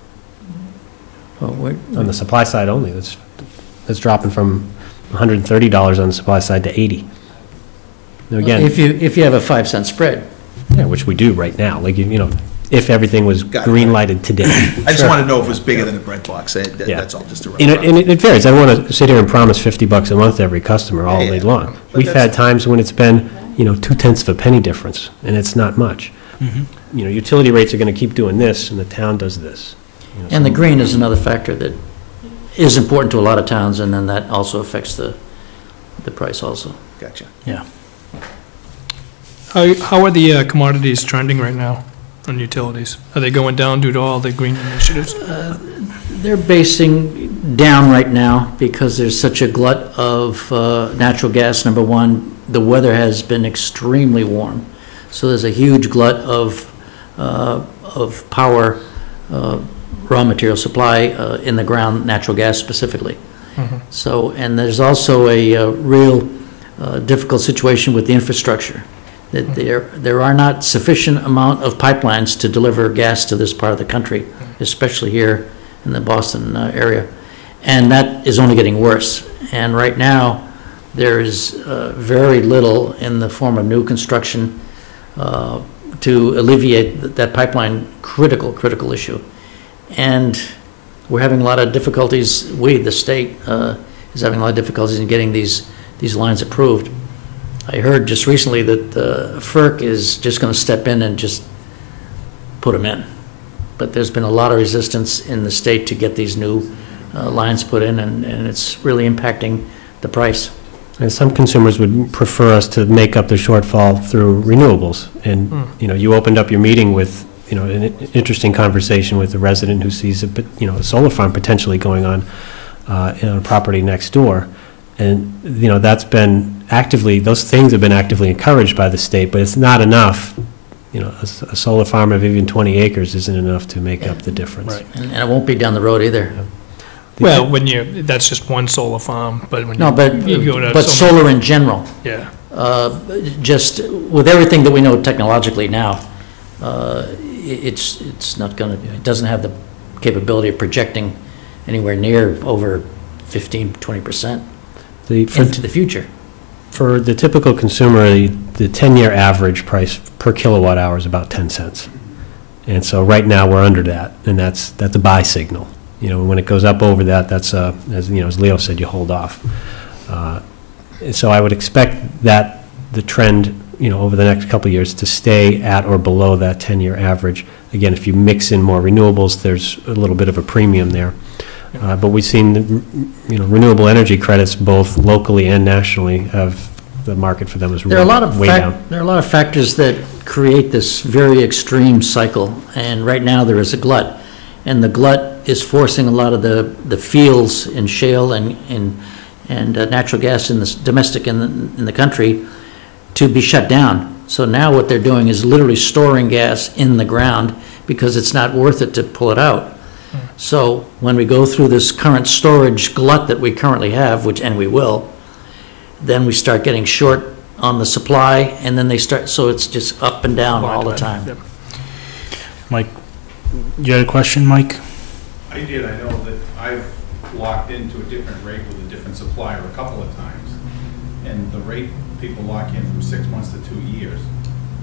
on the supply side only, that's dropping from $130 on the supply side to $80. Now again, if you have a 5-cent spread, yeah, which we do right now, if everything was green lighted today. I just want to know if it was bigger than a bread box. That's all, just to and it varies. I don't want to sit here and promise $50 a month to every customer all day long. We've had times when it's been 0.2 of a penny difference, and it's not much. Mm-hmm. Utility rates are going to keep doing this, and the town does this. And the green is another factor that is important to a lot of towns, and then that also affects the price also. Gotcha. Yeah. How are the commodities trending right now on utilities? Are they going down due to all the green initiatives? They're basing down right now because there's such a glut of natural gas. Number one, the weather has been extremely warm, so there's a huge glut of power, raw material supply in the ground, natural gas specifically. Mm-hmm. So, and there's also a real difficult situation with the infrastructure. That there are not sufficient amount of pipelines to deliver gas to this part of the country, especially here in the Boston area. And that is only getting worse. And right now, there is very little in the form of new construction to alleviate that pipeline critical issue. And we're having a lot of difficulties, the state, is having a lot of difficulties in getting these lines approved. I heard just recently that FERC is just going to step in and just put them in. But there's been a lot of resistance in the state to get these new lines put in, and it's really impacting the price. And some consumers would prefer us to make up the shortfall through renewables. And, you opened up your meeting with, an interesting conversation with a resident who sees a solar farm potentially going on in a property next door. And, that's been those things have been actively encouraged by the state, but it's not enough. A solar farm of even 20 acres isn't enough to make up the difference. Right. And it won't be down the road either. Well, that's just one solar farm, but when No, but you go to solar in general, yeah. just with everything that we know technologically now, it's not going to, it doesn't have the capability of projecting anywhere near over 15, 20% into the future. For the typical consumer, the 10-year average price per kilowatt hour is about 10 cents. And so right now, we're under that, and that's a buy signal. When it goes up over that, that's, as Leo said, you hold off. And so I would expect that the trend, over the next couple of years to stay at or below that 10-year average. Again, if you mix in more renewables, there's a little bit of a premium there. But we've seen, renewable energy credits both locally and nationally have the market for them is way down. There are a lot of factors that create this very extreme cycle, and right now there is a glut, and the glut is forcing a lot of the fields in shale and natural gas in the domestic in the country to be shut down. So now what they're doing is literally storing gas in the ground because it's not worth it to pull it out. So when we go through this current storage glut that we currently have, and we will, then we start getting short on the supply, and then so it's just up and down all the time. Yep. Mike, you had a question, Mike? I did. I know that I've locked into a different rate with a different supplier a couple of times, and the rate people lock in from 6 months to 2 years.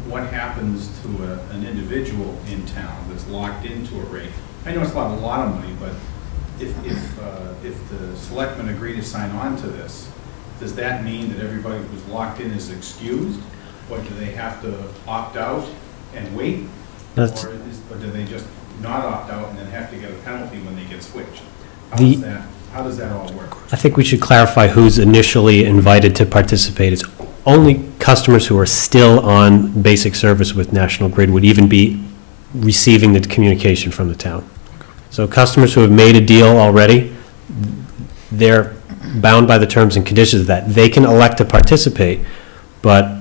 What happens to an individual in town that's locked into a rate? I know it's not a lot of money, but if the selectmen agree to sign on to this, does that mean that everybody who's locked in is excused? Or do they have to opt out and wait? Or do they just not opt out and then have to get a penalty when they get switched? How does that all work? I think we should clarify who's initially invited to participate. It's only customers who are still on basic service with National Grid would even be receiving the communication from the town. So customers who have made a deal already, they're bound by the terms and conditions of that. They can elect to participate, but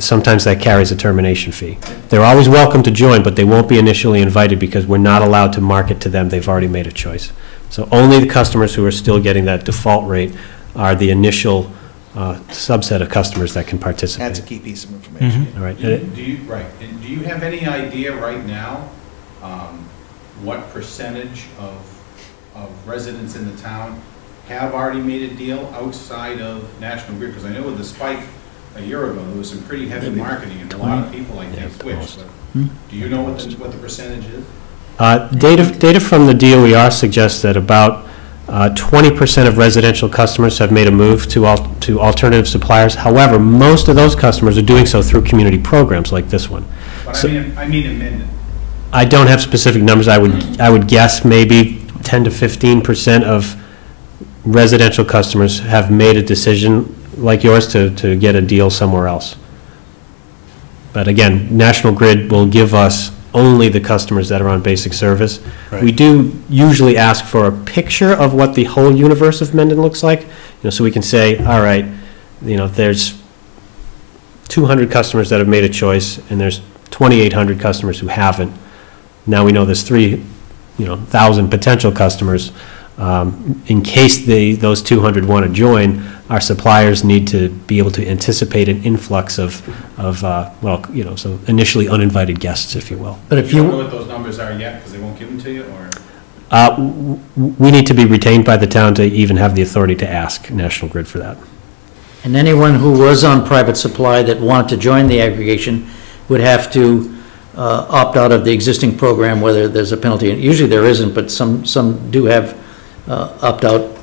sometimes that carries a termination fee. They're always welcome to join, but they won't be initially invited because we're not allowed to market to them. They've already made a choice. So only the customers who are still getting that default rate are the initial subset of customers that can participate. That's a key piece of information. All right. Do you have any idea right now what percentage of residents in the town have already made a deal outside of National Grid? Because I know with the spike a year ago, there was some pretty heavy marketing, and a lot of people like they switched. Do you know what the percentage is? Data from the DOER suggests that about 20% of residential customers have made a move to alternative suppliers. However, most of those customers are doing so through community programs like this one. But so, I mean in Mendon. I don't have specific numbers. I would guess maybe 10 to 15% of residential customers have made a decision like yours to get a deal somewhere else. But again, National Grid will give us only the customers that are on basic service. Right. We do usually ask for a picture of what the whole universe of Mendon looks like, so we can say, all right, there's 200 customers that have made a choice, and there's 2,800 customers who haven't. Now we know there's 3,000 potential customers. In case those 200 want to join, our suppliers need to be able to anticipate an influx of so initially uninvited guests, if you will. But if you don't know what those numbers are yet, because they won't give them to you, or? We need to be retained by the town to even have the authority to ask National Grid for that. And anyone who was on private supply that wanted to join the aggregation would have to opt out of the existing program, whether there's a penalty. And usually there isn't, but some do have opt-out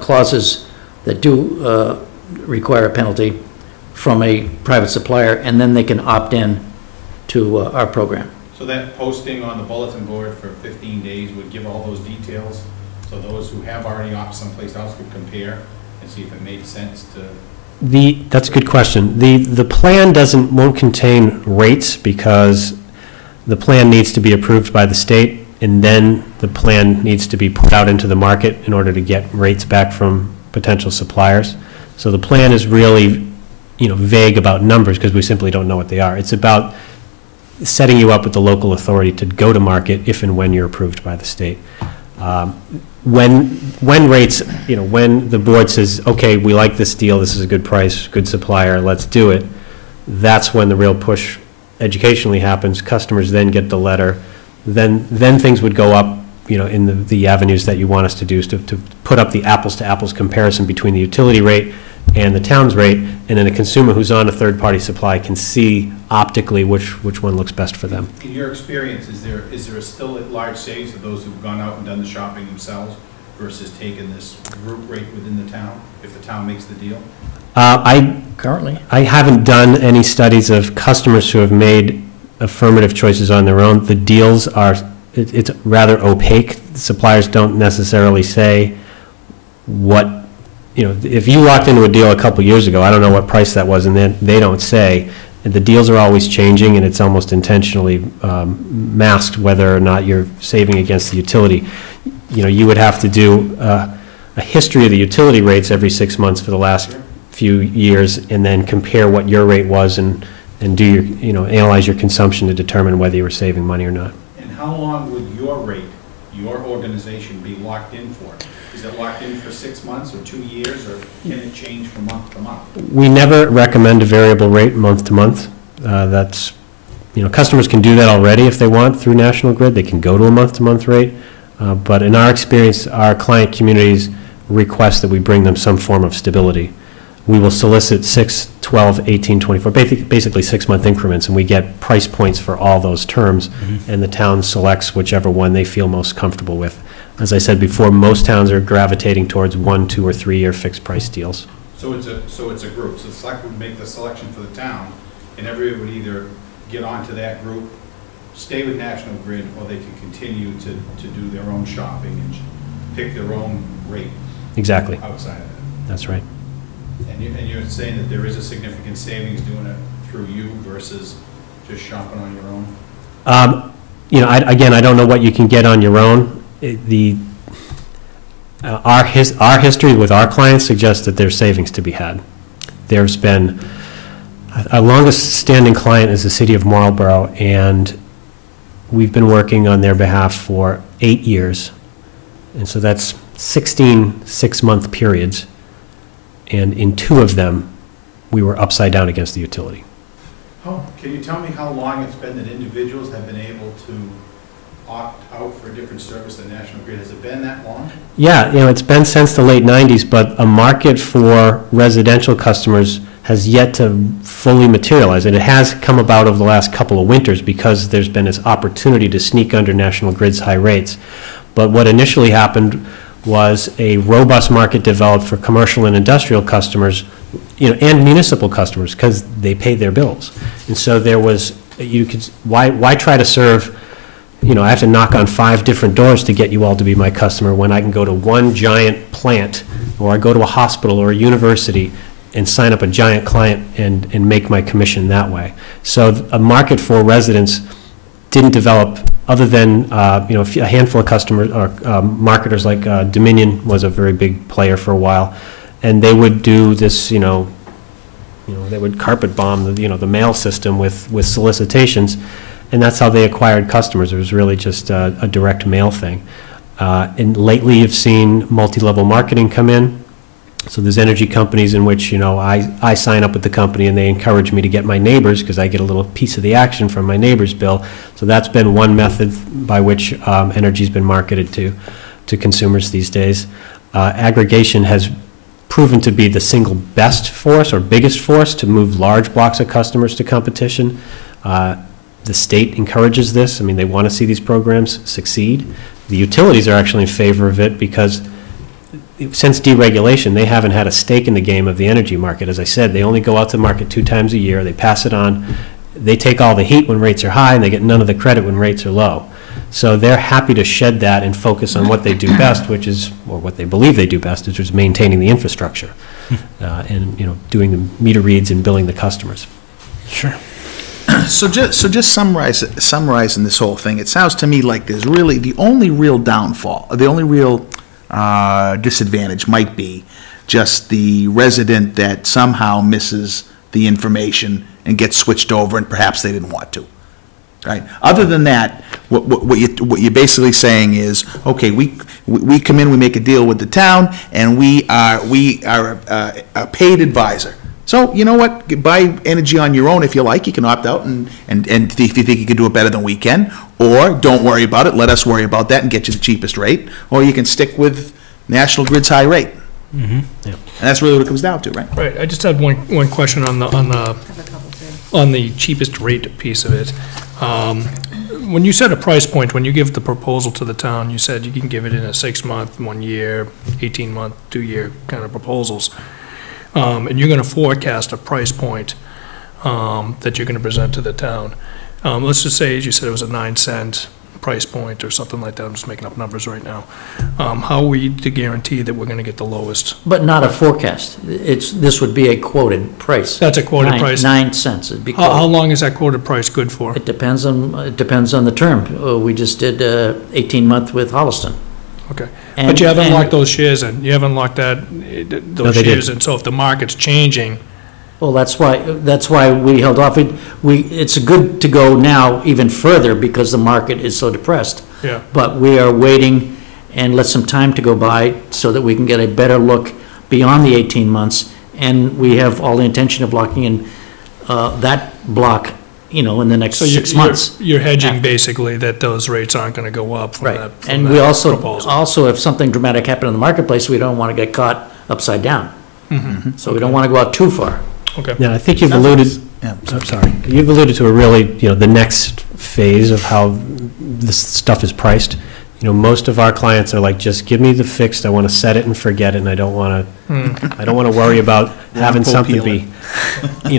clauses that do require a penalty. from a private supplier, and then they can opt in to our program. So that posting on the bulletin board for 15 days would give all those details, so those who have already opted someplace else could compare and see if it made sense to... That's a good question. The plan won't contain rates because the plan needs to be approved by the state, and then the plan needs to be put out into the market in order to get rates back from potential suppliers. So the plan is really, vague about numbers because we simply don't know what they are. It's about setting you up with the local authority to go to market if and when you're approved by the state. When rates, when the board says, okay, we like this deal, this is a good price, good supplier, let's do it, that's when the real push educationally happens. Customers then get the letter. Then things would go up, in the avenues that you want us to do, is to put up the apples-to-apples comparison between the utility rate and the town's rate, and then a consumer who's on a third-party supply can see optically which one looks best for them. In your experience, is there still a large savings for those who've gone out and done the shopping themselves versus taking this group rate within the town, if the town makes the deal? Currently? I haven't done any studies of customers who have made affirmative choices on their own. The deals it's rather opaque. Suppliers don't necessarily say what, if you walked into a deal a couple years ago, I don't know what price that was, and then they don't say. And the deals are always changing, and it's almost intentionally masked whether or not you're saving against the utility. You would have to do a history of the utility rates every 6 months for the last few years, and then compare what your rate was and do your, analyze your consumption to determine whether you were saving money or not. And how long would your rate, your organization, be locked in for? Is it locked in for 6 months or 2 years, or can it change from month to month? We never recommend a variable rate month to month. That's, customers can do that already if they want through National Grid. They can go to a month-to-month rate. But in our experience, our client communities request that we bring them some form of stability. We will solicit 6, 12, 18, 24, basically 6-month increments, and we get price points for all those terms, and the town selects whichever one they feel most comfortable with. As I said before, most towns are gravitating towards 1, 2, or 3-year fixed price deals. So it's a group. So the select would make the selection for the town, and everybody would either get onto that group, stay with National Grid, or they can continue to do their own shopping and pick their own rate. Exactly. Outside of it. That's right. And you're saying that there is a significant savings doing it through you versus just shopping on your own? I don't know what you can get on your own. Our history with our clients suggests that there's savings to be had. There's been, our longest standing client is the city of Marlborough, and we've been working on their behalf for 8 years. And so that's 16 6-month periods. And in 2 of them, we were upside down against the utility. Can you tell me how long it's been that individuals have been able to opt out for a different service than National Grid? Has it been that long? Yeah, it's been since the late 90s, but a market for residential customers has yet to fully materialize. And it has come about over the last couple of winters because there's been this opportunity to sneak under National Grid's high rates. But what initially happened was a robust market developed for commercial and industrial customers, and municipal customers, because they pay their bills. And so there was, why try to serve, I have to knock on 5 different doors to get you all to be my customer when I can go to one giant plant, or I go to a hospital or a university and sign up a giant client and make my commission that way. So a market for residents didn't develop other than a handful of customers or marketers like Dominion was a very big player for a while, and they would do this, they would carpet bomb the mail system with solicitations, and that's how they acquired customers. It was really just a direct mail thing. And lately, you've seen multi-level marketing come in. So there's energy companies in which, I sign up with the company and they encourage me to get my neighbors because I get a little piece of the action from my neighbor's bill. So that's been one method by which energy's been marketed to consumers these days. Aggregation has proven to be the single best force or biggest force to move large blocks of customers to competition. The state encourages this. I mean, they want to see these programs succeed. The utilities are actually in favor of it because since deregulation, they haven't had a stake in the game of the energy market. As I said, they only go out to market 2 times a year. They pass it on. They take all the heat when rates are high, and they get none of the credit when rates are low. So they're happy to shed that and focus on what they do best, which is, or what they believe they do best, which is maintaining the infrastructure and, doing the meter reads and billing the customers. Sure. So just summarizing this whole thing, it sounds to me like there's really, the only real downfall, the only real disadvantage might be just the resident that somehow misses the information and gets switched over, and perhaps they didn't want to. Right. Other than that, what you're basically saying is, okay, we come in, we make a deal with the town, and we are a paid advisor. So you know what? Buy energy on your own if you like. You can opt out, and if you think you can do it better than we can, or don't worry about it. Let us worry about that and get you the cheapest rate, or you can stick with National Grid's high rate. Mm-hmm. Yeah. And that's really what it comes down to, right? Right, I just had one question on the cheapest rate piece of it. When you set a price point, when you give the proposal to the town, you said you can give it in a 6-month, 1 year, 18-month, 2-year kind of proposals. And you're gonna forecast a price point that you're gonna present to the town. Let's just say, as you said, it was a 9-cent price point or something like that. I'm just making up numbers right now. How are we to guarantee that we're gonna get the lowest? But not a forecast. This would be a quoted price. That's a quoted price. 9 cents. It'd be How quoted. long is that quoted price good for? It depends on the term. We just did 18-month with Holliston. Okay, And- but you haven't and- locked those shares in. You haven't locked those they shares did. in. So if the market's changing, Well, that's why we held off. It's good to go now even further because the market is so depressed. yeah. But we are waiting and let some time to go by so that we can get a better look beyond the 18 months. And we have all the intention of locking in that block, in the next So 6 months. You're hedging Yeah. basically that those rates aren't going to go up from Right. that. from And that we proposal. also, if something dramatic happened in the marketplace, we don't want to get caught upside down. Mhm. So we don't want to go out too far. Okay. Yeah, I think you've alluded, I'm sorry, you've alluded to a really, the next phase of how this stuff is priced. Most of our clients are like, just give me the fixed, I want to set it and forget it, and I don't want to worry about having something be, having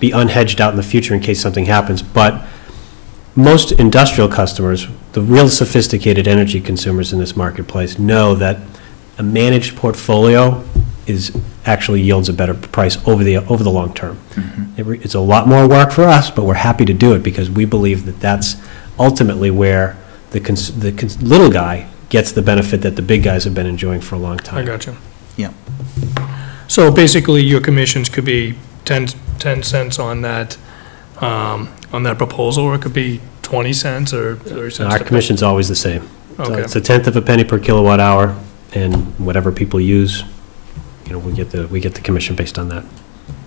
be unhedged out in the future in case something happens. But most industrial customers, the real sophisticated energy consumers in this marketplace, know that a managed portfolio actually yields a better price over the long term. It's a lot more work for us, but we're happy to do it because we believe that that's ultimately where the little guy gets the benefit that the big guys have been enjoying for a long time. I got you. Yeah. So basically, your commissions could be 10 cents on that proposal, or it could be 20 cents or 30 cents. Our commission's always the same. So Okay. it's 1/10 of a penny per kilowatt hour, and whatever people use, we get the commission based on that.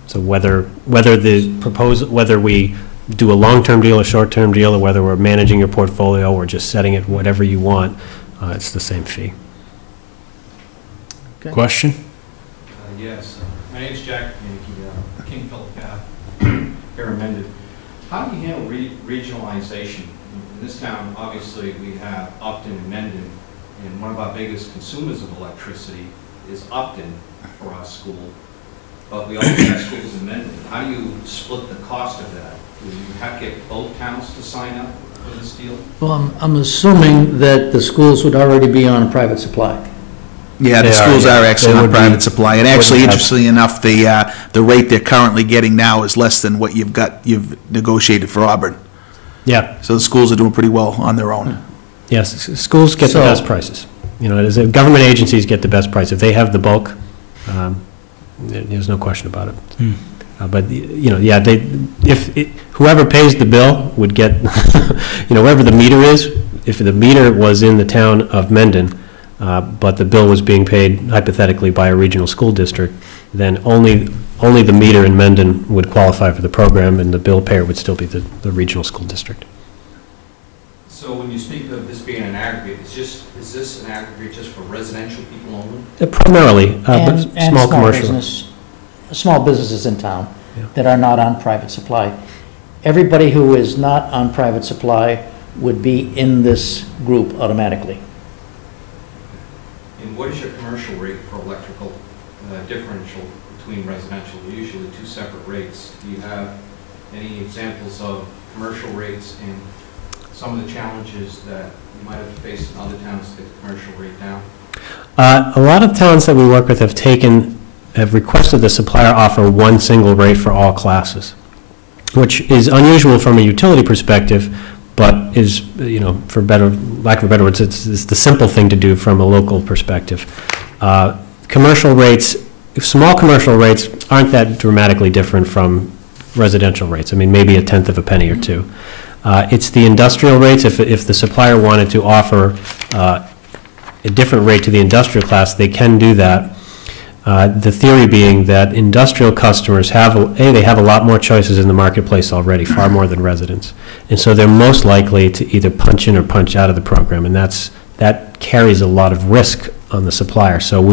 So whether we do a long-term deal, a short-term deal, or whether we're managing your portfolio or just setting it whatever you want, it's the same fee. Okay. Question? Yes, my name's Jack Yankee, King Philip here in Mendon. How do you handle regionalization? In this town, obviously, we have Upton and Mendon, and one of our biggest consumers of electricity is Upton for our school, but we also have schools in Mendon. How do you split the cost of that? Do you have to get both towns to sign up for this deal? Well, I'm assuming that the schools would already be on private supply. Yeah, the They are, schools yeah. are actually They on would private be- supply, and wouldn't actually, have- interestingly enough, the rate they're currently getting now is less than what you've negotiated for Auburn. Yeah, So the schools are doing pretty well on their own. yes, schools get the So- best prices. Government agencies get the best price. If they have the bulk, there's no question about it. But, whoever pays the bill would get, wherever the meter is, if the meter was in the town of Mendon, but the bill was being paid hypothetically by a regional school district, then only the meter in Mendon would qualify for the program, and the bill payer would still be the regional school district. So when you speak of this being an aggregate, is this an aggregate just for residential people only? Primarily, but And small commercial. small businesses in town Yeah. that are not on private supply. Everybody who is not on private supply would be in this group automatically. And what is your commercial rate for electrical differential between residential? Usually two separate rates. Do you have any examples of commercial rates and some of the challenges that you might have faced in other towns to get the commercial rate down? A lot of towns that we work with have requested the supplier offer one single rate for all classes, which is unusual from a utility perspective, but is, for lack of a better words, it's the simple thing to do from a local perspective. Commercial rates, small commercial rates aren't that dramatically different from residential rates. I mean, maybe a tenth of a penny or two. It's the industrial rates. If the supplier wanted to offer a different rate to the industrial class, they can do that. The theory being that industrial customers have a lot more choices in the marketplace already, far more than residents. And so they're most likely to either punch in or punch out of the program, and that carries a lot of risk on the supplier. So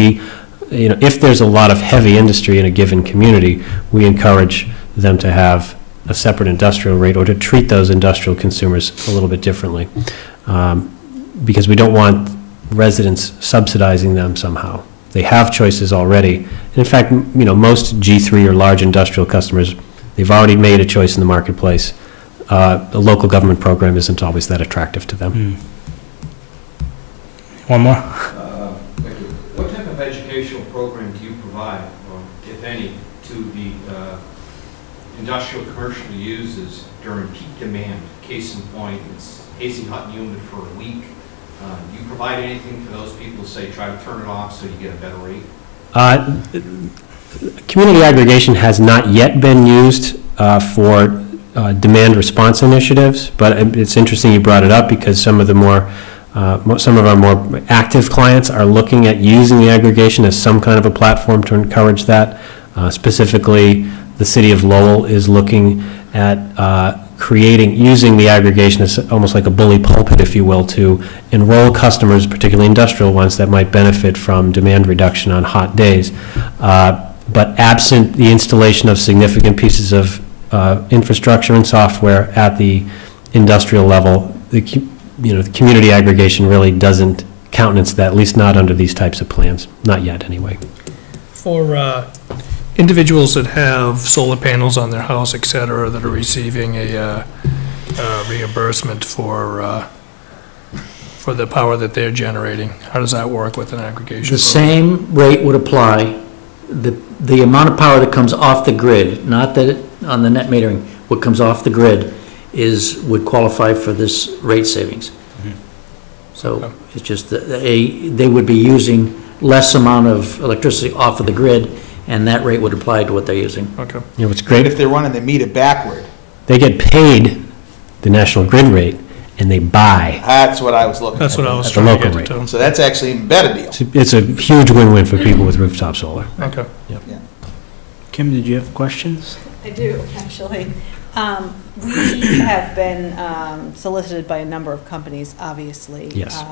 if there's a lot of heavy industry in a given community, we encourage them to have a separate industrial rate or to treat those industrial consumers a little bit differently, because we don't want residents subsidizing them somehow. They have choices already. And in fact, most G3 or large industrial customers, they've already made a choice in the marketplace. The local government program isn't always that attractive to them. One more. Thank you. What type of educational program do you provide, or if any, to the industrial commercial users during peak demand? Case in point, it's hazy, hot, and humid for a week. Do you provide anything for those people to say, try to turn it off so you get a better rate? Community aggregation has not yet been used for demand response initiatives, but it's interesting you brought it up because some of our more active clients are looking at using the aggregation as some kind of a platform to encourage that. Specifically, the city of Lowell is looking at using the aggregation as almost like a bully pulpit, if you will, to enroll customers, particularly industrial ones, that might benefit from demand reduction on hot days. But absent the installation of significant pieces of infrastructure and software at the industrial level, the community aggregation really doesn't countenance that, at least not under these types of plans. Not yet, anyway. For individuals that have solar panels on their house, et cetera, that are receiving a reimbursement for the power that they're generating, how does that work with an aggregation The program? same rate would apply. The amount of power that comes off the grid, not that on the net metering, what comes off the grid would qualify for this rate savings. So it's just that they would be using less amount of electricity off of the grid, and that rate would apply to what they're using. Okay. What's great, If they're running the meter backward, they get paid the national grid rate, and they buy. that's what I was looking at. That's what I was At the trying to local get to. So that's actually a better deal. It's a huge win-win for people with rooftop solar. Okay. Kim, did you have questions? I do, actually. We have been solicited by a number of companies, obviously. Yes.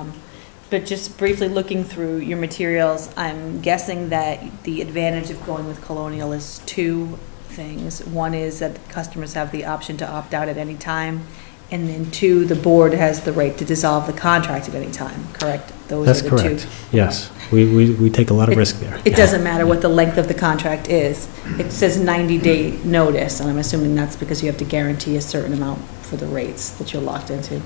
But just briefly looking through your materials, I'm guessing that the advantage of going with Colonial is two things. One is that customers have the option to opt out at any time. And then two, the board has the right to dissolve the contract at any time, correct? That's are the correct. two. Yes. We take a lot of risk there. It doesn't matter what the length of the contract is. It says 90-day notice, and I'm assuming that's because you have to guarantee a certain amount for the rates that you're locked into.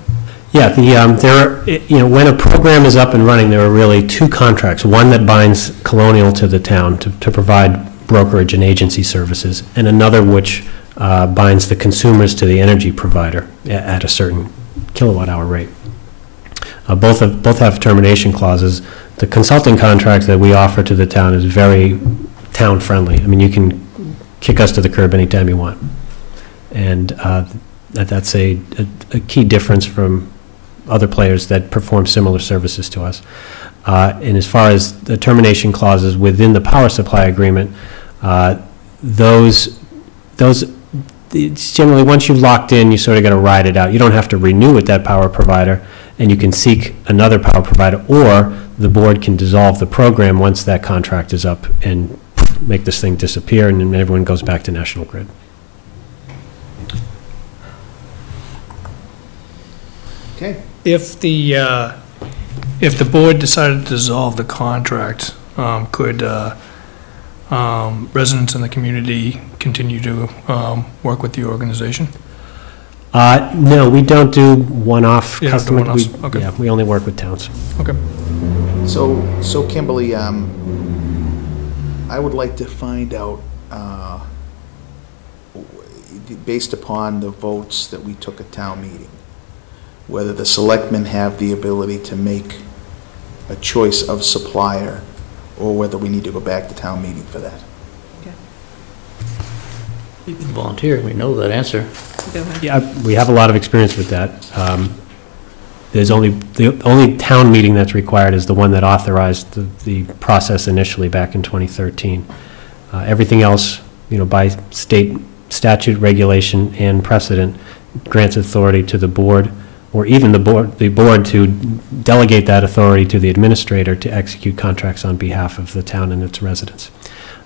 Yeah, when a program is up and running, there are really two contracts. One that binds Colonial to the town to provide brokerage and agency services, and another which binds the consumers to the energy provider at a certain kilowatt-hour rate. Both have termination clauses. The consulting contract that we offer to the town is very town-friendly. I mean, you can kick us to the curb anytime you want. And that's a key difference from other players that perform similar services to us. And as far as the termination clauses within the power supply agreement, those it's generally, once you've locked in, you sort of got to ride it out. You don't have to renew with that power provider, and you can seek another power provider, or the board can dissolve the program once that contract is up and make this thing disappear, and then everyone goes back to National Grid. Okay. If the if the board decided to dissolve the contract, could residents in the community continue to work with the organization? No, we don't do one-off You don't do customer. one-offs, We- okay. Yeah, we only work with towns. Okay. So Kimberly, I would like to find out, based upon the votes that we took at town meeting, whether the selectmen have the ability to make a choice of supplier, or whether we need to go back to town meeting for that. You can volunteer, we know that answer. Go ahead. Yeah, we have a lot of experience with that. There's the only town meeting that's required is the one that authorized the process initially back in 2013. Everything else, by state statute, regulation, and precedent, grants authority to the board, or even the board to delegate that authority to the administrator to execute contracts on behalf of the town and its residents.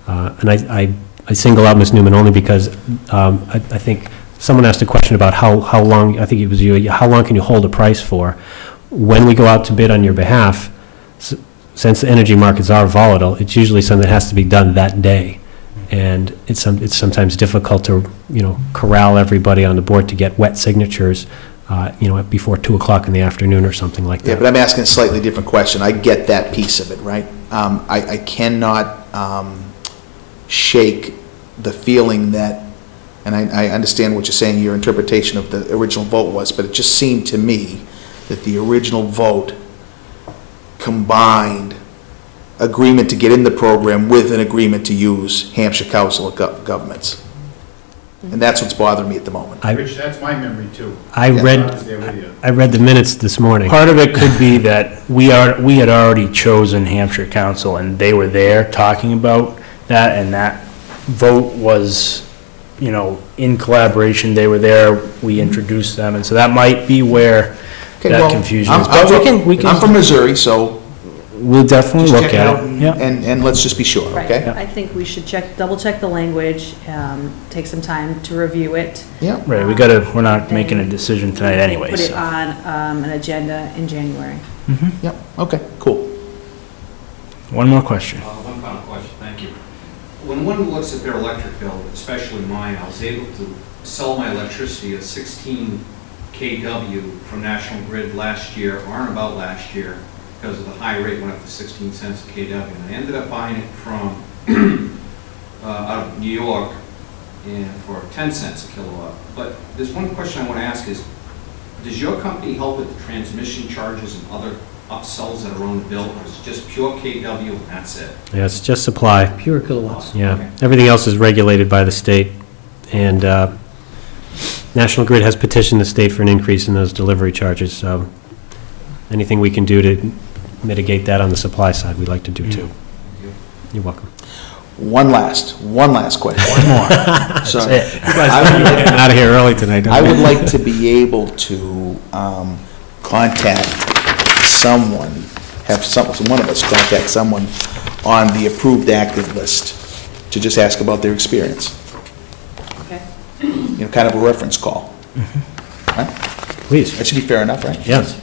And I single out Ms. Newman only because I think someone asked a question about how long, I think it was you, how long can you hold a price for? When we go out to bid on your behalf, since the energy markets are volatile, it's usually something that has to be done that day. And it's sometimes difficult to, corral everybody on the board to get wet signatures, before 2 o'clock in the afternoon or something like that. Yeah, but I'm asking a slightly different question. I get that piece of it, right? I cannot shake the feeling that, and I understand what you're saying, your interpretation of the original vote was, but it just seemed to me that the original vote combined agreement to get in the program with an agreement to use Hampshire Council of Governments. And that's what's bothering me at the moment. Rich, that's my memory too. I was there with you. I read the minutes this morning. Part of it could be that we had already chosen Hampshire Council, and they were there talking about that, and that vote was, in collaboration. They were there, we introduced them, and so that might be where that confusion is. But I'm from Missouri, so we'll definitely just look check at out it. Yeah. and let's just be sure, Right. okay? I think we should double check the language, take some time to review it. Yeah. Right, we're not making a decision tonight anyway. Put it So. on an agenda in January. Yep, okay, cool. One more question. One final question, thank you. When one looks at their electric bill, especially mine, I was able to sell my electricity at 16 kW from National Grid last year, or about last year, because of the high rate went up to 16 cents a kW. And I ended up buying it from out of New York and for 10 cents a kilowatt. But there's one question I want to ask is, does your company help with the transmission charges and other upsells that are on the bill, or is it just pure kW and that's it? Yeah, it's just supply. Pure kilowatts. Yeah, Okay. everything else is regulated by the state, and National Grid has petitioned the state for an increase in those delivery charges, so anything we can do to mitigate that on the supply side, we'd like to do too. You're welcome. One last question. One more. Sorry. You guys are getting out of here early tonight, don't I you? would like to be able to contact someone, one of us contact someone on the approved active list to just ask about their experience. Okay. Kind of a reference call. Right? Please. That should be fair enough, right? Yes.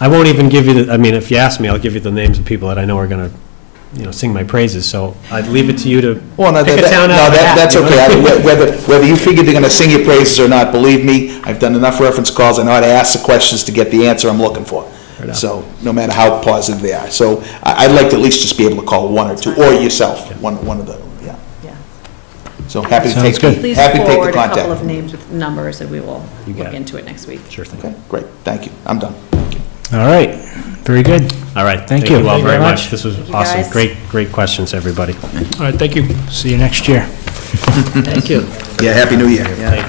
I won't even give you if you ask me, I'll give you the names of people that I know are going to, sing my praises, so I'd leave it to you to pick a town out of the hat, that's you know? okay. Whether you figure they're going to sing your praises or not, believe me, I've done enough reference calls, I know how to ask the questions to get the answer I'm looking for. Fair enough. So, no matter how positive they are. So, I'd like to at least just be able to call one or two, or yourself, one of the, yeah. Yeah. So, happy to Sounds take, good. Please happy to take the forward a couple of contact. names with numbers, and we will You got look it. into it next week. Sure thing. Okay, great, thank you, I'm done. All right, very good. All right, Thank you. you all Thank you very very much. much. This was you, awesome. guys. Great questions, everybody. All right, thank you. See you next year. Thank you. Yeah, happy new year. Yeah.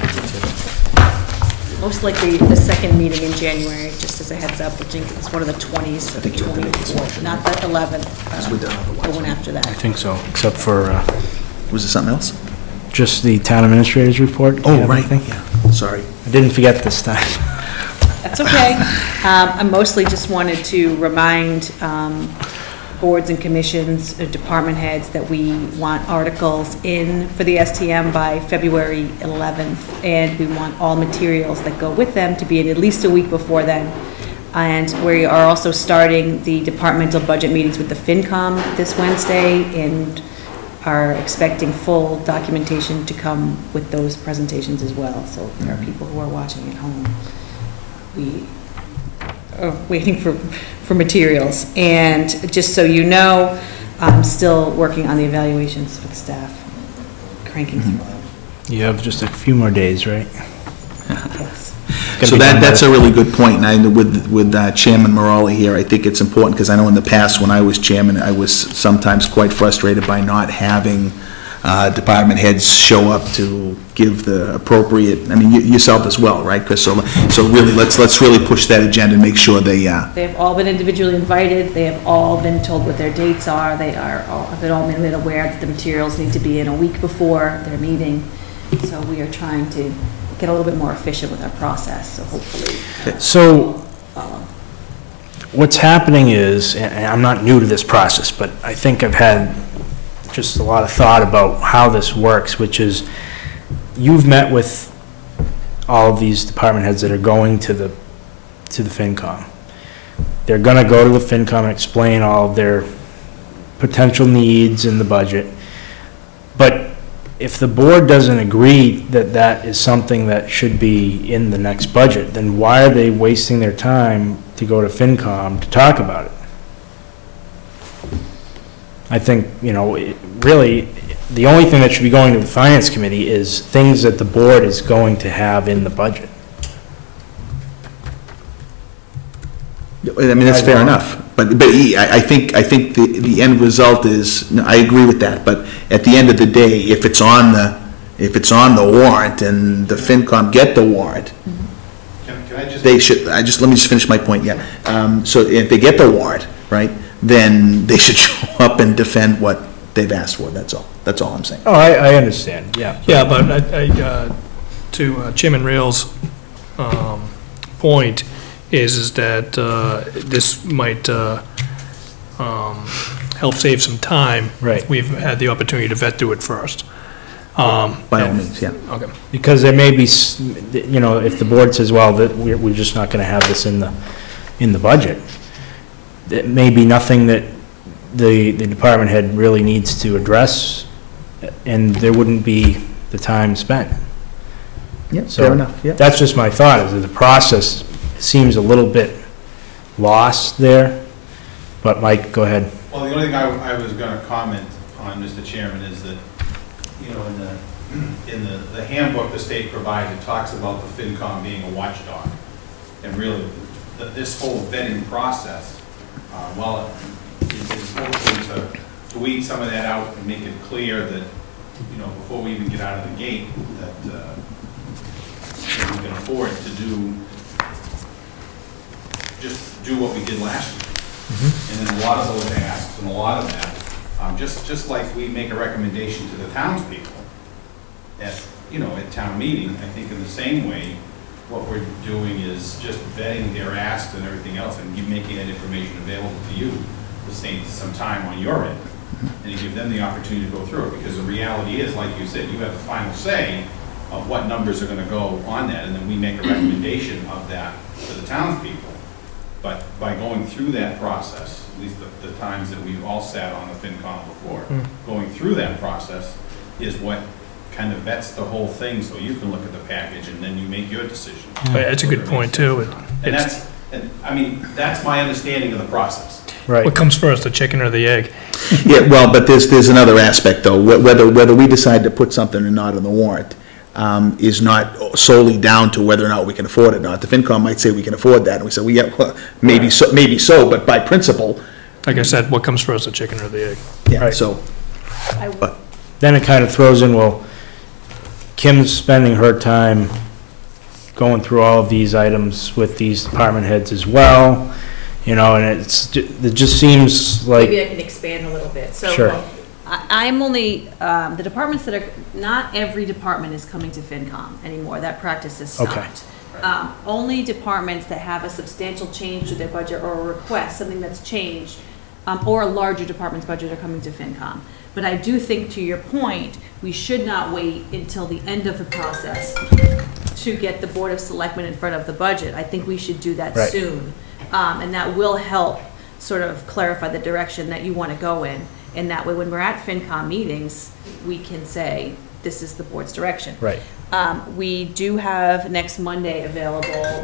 Most likely the second meeting in January, just as a heads up, which is one of the 20s, I think you have to make this 24th, not the 11th, we're done otherwise. the one after that. I think so, except for Was there something else? just the town administrator's report. Do you Oh, have right, anything? yeah, sorry. I didn't forget this time. That's okay. I mostly just wanted to remind boards and commissions, department heads, that we want articles in for the STM by February 11th, and we want all materials that go with them to be in at least a week before then. And we are also starting the departmental budget meetings with the FinCom this Wednesday, and are expecting full documentation to come with those presentations as well. So if there are people who are watching at home, we are waiting for materials. And just so you know, I'm still working on the evaluations for the staff, cranking through them. You have just a few more days, right? Yes. So that's a really good point, and I, with Chairman Morali here, I think it's important, because I know in the past, when I was chairman, I was sometimes quite frustrated by not having department heads show up to give the appropriate, I mean, yourself as well, right, Chris? So really, let's really push that agenda and make sure they... They've all been individually invited, they have all been told what their dates are, they've all been made aware that the materials need to be in a week before their meeting, so we are trying to get a little bit more efficient with our process, so hopefully. So what's happening is, and I'm not new to this process, but I think I've had just a lot of thought about how this works, which is you've met with all of these department heads that are going to the FinCom. They're going to go to the FinCom and explain all of their potential needs in the budget. But if the board doesn't agree that that is something that should be in the next budget, then why are they wasting their time to go to FinCom to talk about it? I think, you know, really, the only thing that should be going to the Finance Committee is things that the board is going to have in the budget. I mean, that's fair enough, but I think the end result is, I agree with that, but at the end of the day, if it's on the warrant and the FinCom get the warrant, Can I just... they should, let me just finish my point, yeah. So if they get the warrant, right, then they should show up and defend what they've asked for, that's all I'm saying. Oh, I understand, yeah. Yeah, but to Chairman Rail's point is that this might help save some time. Right. We've had the opportunity to vet through it first. By all means, yeah. Okay. Because there may be, you know, if the board says, well, that we're just not going to have this in the budget, it may be nothing that the department head really needs to address, and there wouldn't be the time spent. Yeah, So fair enough, yeah. that's just my thought, is that the process seems a little bit lost there. But Mike, go ahead. Well, the only thing I was going to comment on, Mr. Chairman, is that, you know, in the handbook the state provides, it talks about the FinCom being a watchdog. And really, this whole vetting process, well, it's hopefully to weed some of that out and make it clear that, you know, before we even get out of the gate, that we can afford to just do what we did last year. And then a lot of those asks and a lot of that, just like we make a recommendation to the townspeople at, you know, at town meeting, I think in the same way, what we're doing is just vetting their asks and everything else and making that information available to you, to save some time on your end, and to give them the opportunity to go through it, because the reality is, like you said, you have the final say of what numbers are going to go on that, and then we make a recommendation of that to the townspeople. But by going through that process, at least the times that we've all sat on the FinCom before, going through that process is what kind of vets the whole thing, so you can look at the package and then you make your decision. That's a good point, too. And I mean, that's my understanding of the process. Right. What comes first, the chicken or the egg? Yeah, well, but there's another aspect, though. Whether we decide to put something or not on the warrant is not solely down to whether or not we can afford it or not. The FinCom might say we can afford that, and we say, well, yeah, well, maybe so, but by principle. Like I said, what comes first, the chicken or the egg? Yeah, Right. so. Then it kind of throws in, well, Kim's spending her time going through all of these items with these department heads as well, you know, and it just seems like. Maybe I can expand a little bit. So Sure. I'm only, the departments that are, not every department is coming to FinCom anymore. That practice has stopped. Okay. Only departments that have a substantial change to their budget or a request, something that's changed, or a larger department's budget are coming to FinCom. But I do think, to your point, we should not wait until the end of the process to get the Board of Selectmen in front of the budget. I think we should do that Right. soon. And that will help sort of clarify the direction that you want to go in. And that way, when we're at FinCom meetings, we can say, this is the board's direction. Right. We do have next Monday available.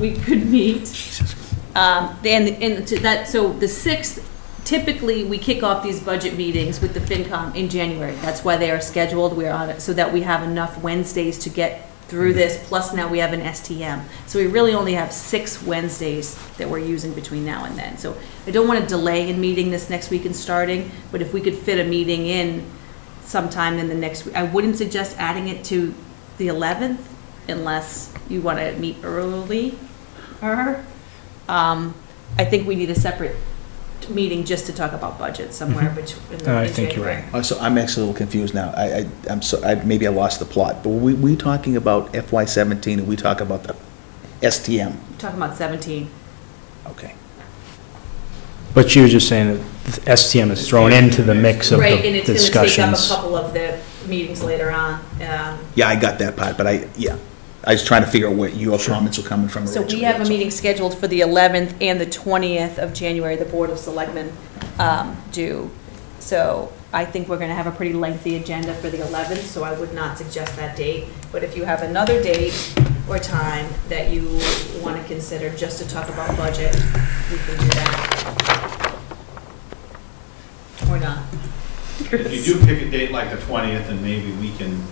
We could meet. So the 6th, typically, we kick off these budget meetings with the FinCom in January. That's why they are scheduled. We're on it so that we have enough Wednesdays to get through this, plus now we have an STM. So we really only have 6 Wednesdays that we're using between now and then. So I don't want to delay in meeting this next week and starting, but if we could fit a meeting in sometime in the next week, I wouldn't suggest adding it to the 11th unless you want to meet early. I think we need a separate meeting just to talk about budget somewhere between. I think you're right. So I'm actually a little confused now. Maybe I lost the plot, but were we talking about FY17 and we talk about the STM? Talking about 17. Okay. But you were just saying that the STM is thrown into the mix of Right, the and it's going to take up a couple of the meetings later on. Yeah, I got that part, but I was trying to figure out where your comments were coming from So originally. we have a meeting scheduled for the 11th and the 20th of January, the Board of Selectmen do. So I think we're going to have a pretty lengthy agenda for the 11th, so I would not suggest that date. But if you have another date or time that you want to consider just to talk about budget, we can do that. Or not. If you do pick a date like the 20th, and maybe we can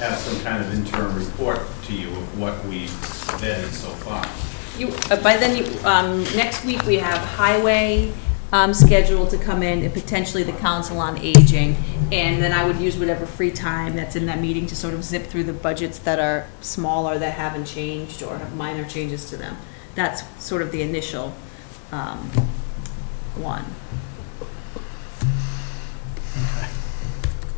have some kind of interim report to you of what we've vetted so far. By then, next week we have highway scheduled to come in, and potentially the council on aging, and then I would use whatever free time that's in that meeting to sort of zip through the budgets that are smaller, that haven't changed or have minor changes to them. That's sort of the initial one.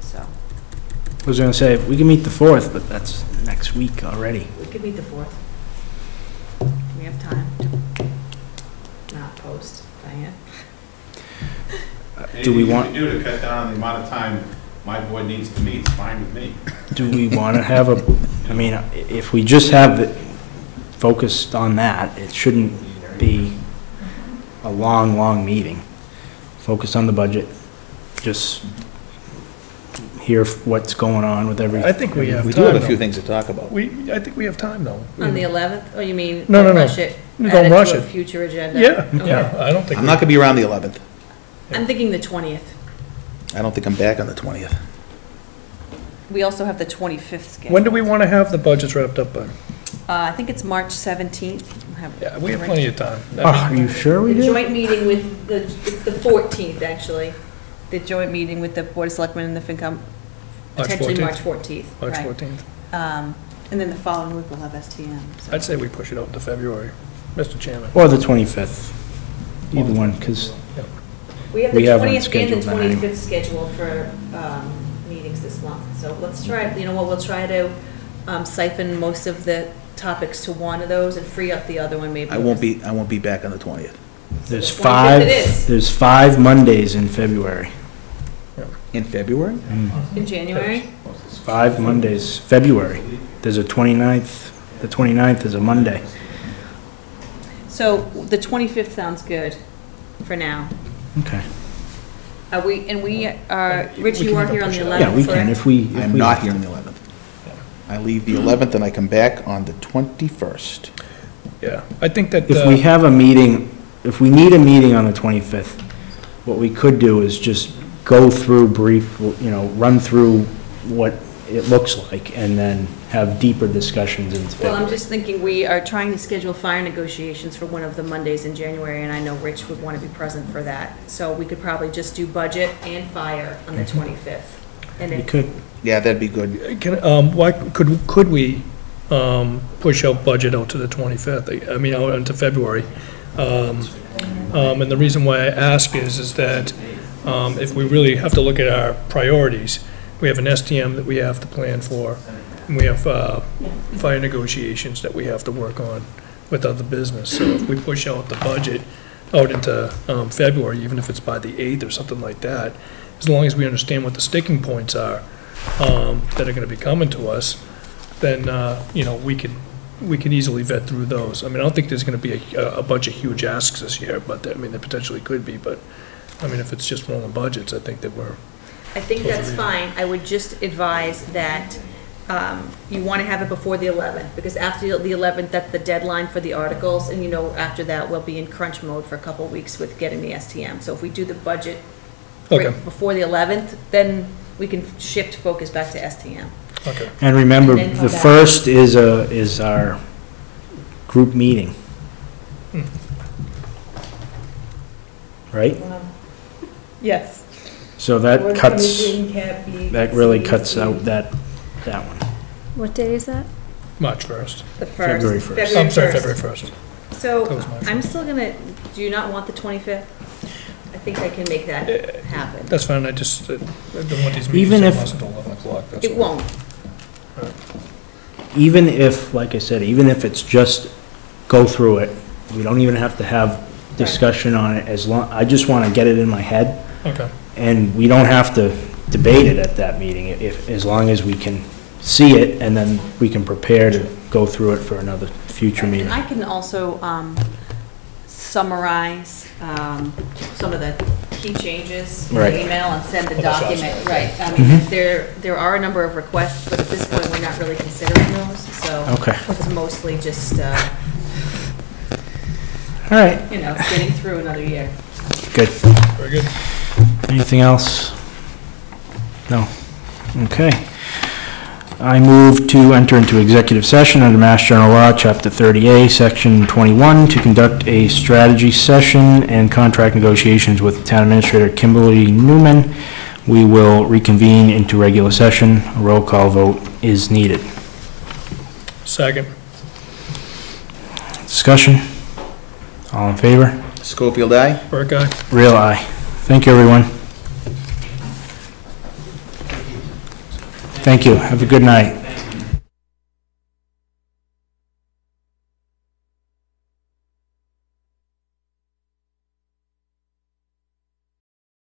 So. I was going to say, we can meet the 4th, but that's next week already. We could meet the 4th. We have time to not post, Diane. Do we want? Anything you can do to cut down on the amount of time my board needs to meet, it's fine with me. Do we want to have I mean, if we just have it focused on that, it shouldn't be a long meeting. Focus on the budget, just hear what's going on with everything. I think we have time. We do have a though. few things to talk about. I think we have time, though. On the 11th? Oh, you mean No, no, no. rush it? Don't add rush to a it. future agenda? Yeah, Okay. yeah, I don't think. I'm not going to be around the 11th. I'm thinking the 20th. I don't think I'm back on the 20th. We also have the 25th scheduled. When do we want to have the budgets wrapped up by? I think it's March 17th. Yeah, we have plenty of time. Are you sure we The do? joint meeting with it's the 14th, actually. The joint meeting with the Board of Selectmen and the FinCom, potentially March 14th. March right. 14th. And then the following week we'll have STM. So. I'd say we push it out to February, Mr. Chairman. Or the 25th, either one, because We have the We have one 20th and scheduled the then 25th anyway. scheduled for meetings this month. So let's try, you know what, we'll try to siphon most of the topics to one of those and free up the other one maybe. I won't be back on the 20th. there's The 25th it is. there's 5 Mondays in February. In February? In January? 5 Mondays, February. There's a 29th, the 29th is a Monday. So the 25th sounds good for now. Okay. We are, Rich, you are here on the 11th, Yeah, we can, correct? if we. I'm not here on the 11th. I leave the 11th and I come back on the 21st. Yeah, I think that. If we have a meeting, if we need a meeting on the 25th, what we could do is just go through run through what it looks like, and then have deeper discussions in Well, February. I'm just thinking, we are trying to schedule fire negotiations for one of the Mondays in January, and I know Rich would want to be present for that. So we could probably just do budget and fire on the 25th. And We if, could, Yeah, that'd be good. Why, could we push out budget out to the 25th, I mean, out into February? And the reason why I ask is that if we really have to look at our priorities, we have an STM that we have to plan for, and we have fire negotiations that we have to work on with other business. So if we push out the budget out into February, even if it's by the 8th or something like that, as long as we understand what the sticking points are that are going to be coming to us, then, we can we can easily vet through those. I mean, I don't think there's gonna be a bunch of huge asks this year, but, I mean, there potentially could be, but, I mean, if it's just rolling budgets, I think that I think that's fine. I would just advise that you want to have it before the 11th, because after the 11th, that's the deadline for the articles, and after that, we'll be in crunch mode for a couple of weeks with getting the STM. So if we do the budget Okay. before the 11th, then we can shift focus back to STM. okay. And remember, And then come the back. first is our group meeting. Hmm. Right? Yes. So that really cuts out that one. What day is that? March 1st. The 1st. February 1st. I'm sorry, 1st. February 1st. That So was my I'm still gonna, do you not want the 25th? I think I can make that happen. That's fine, I don't want these Even meetings to if- last until 11 o'clock. that's It all. won't. Even if, like I said, even if it's just go through it, we don't even have to have discussion on it I just want to get it in my head, Okay, and we don't have to debate it at that meeting, as long as we can see it, and then we can prepare to go through it for another future meeting. And I can also summarize some of the key changes in Right. the email and send the Oh, that's document. awesome. Right. I Mhm. mean, there are a number of requests, but at this point, we're not really considering those, so Okay, it's mostly just, all right, getting through another year. good. very good. Anything else? No? Okay. I move to enter into executive session under Mass General Law, Chapter 30A, Section 21, to conduct a strategy session and contract negotiations with Town Administrator Kimberly Newman. We will reconvene into regular session. A roll call vote is needed. Second. Discussion? All in favor? Schofield, aye? Burke, aye. Real aye. Thank you, everyone. Thank you. Have a good night.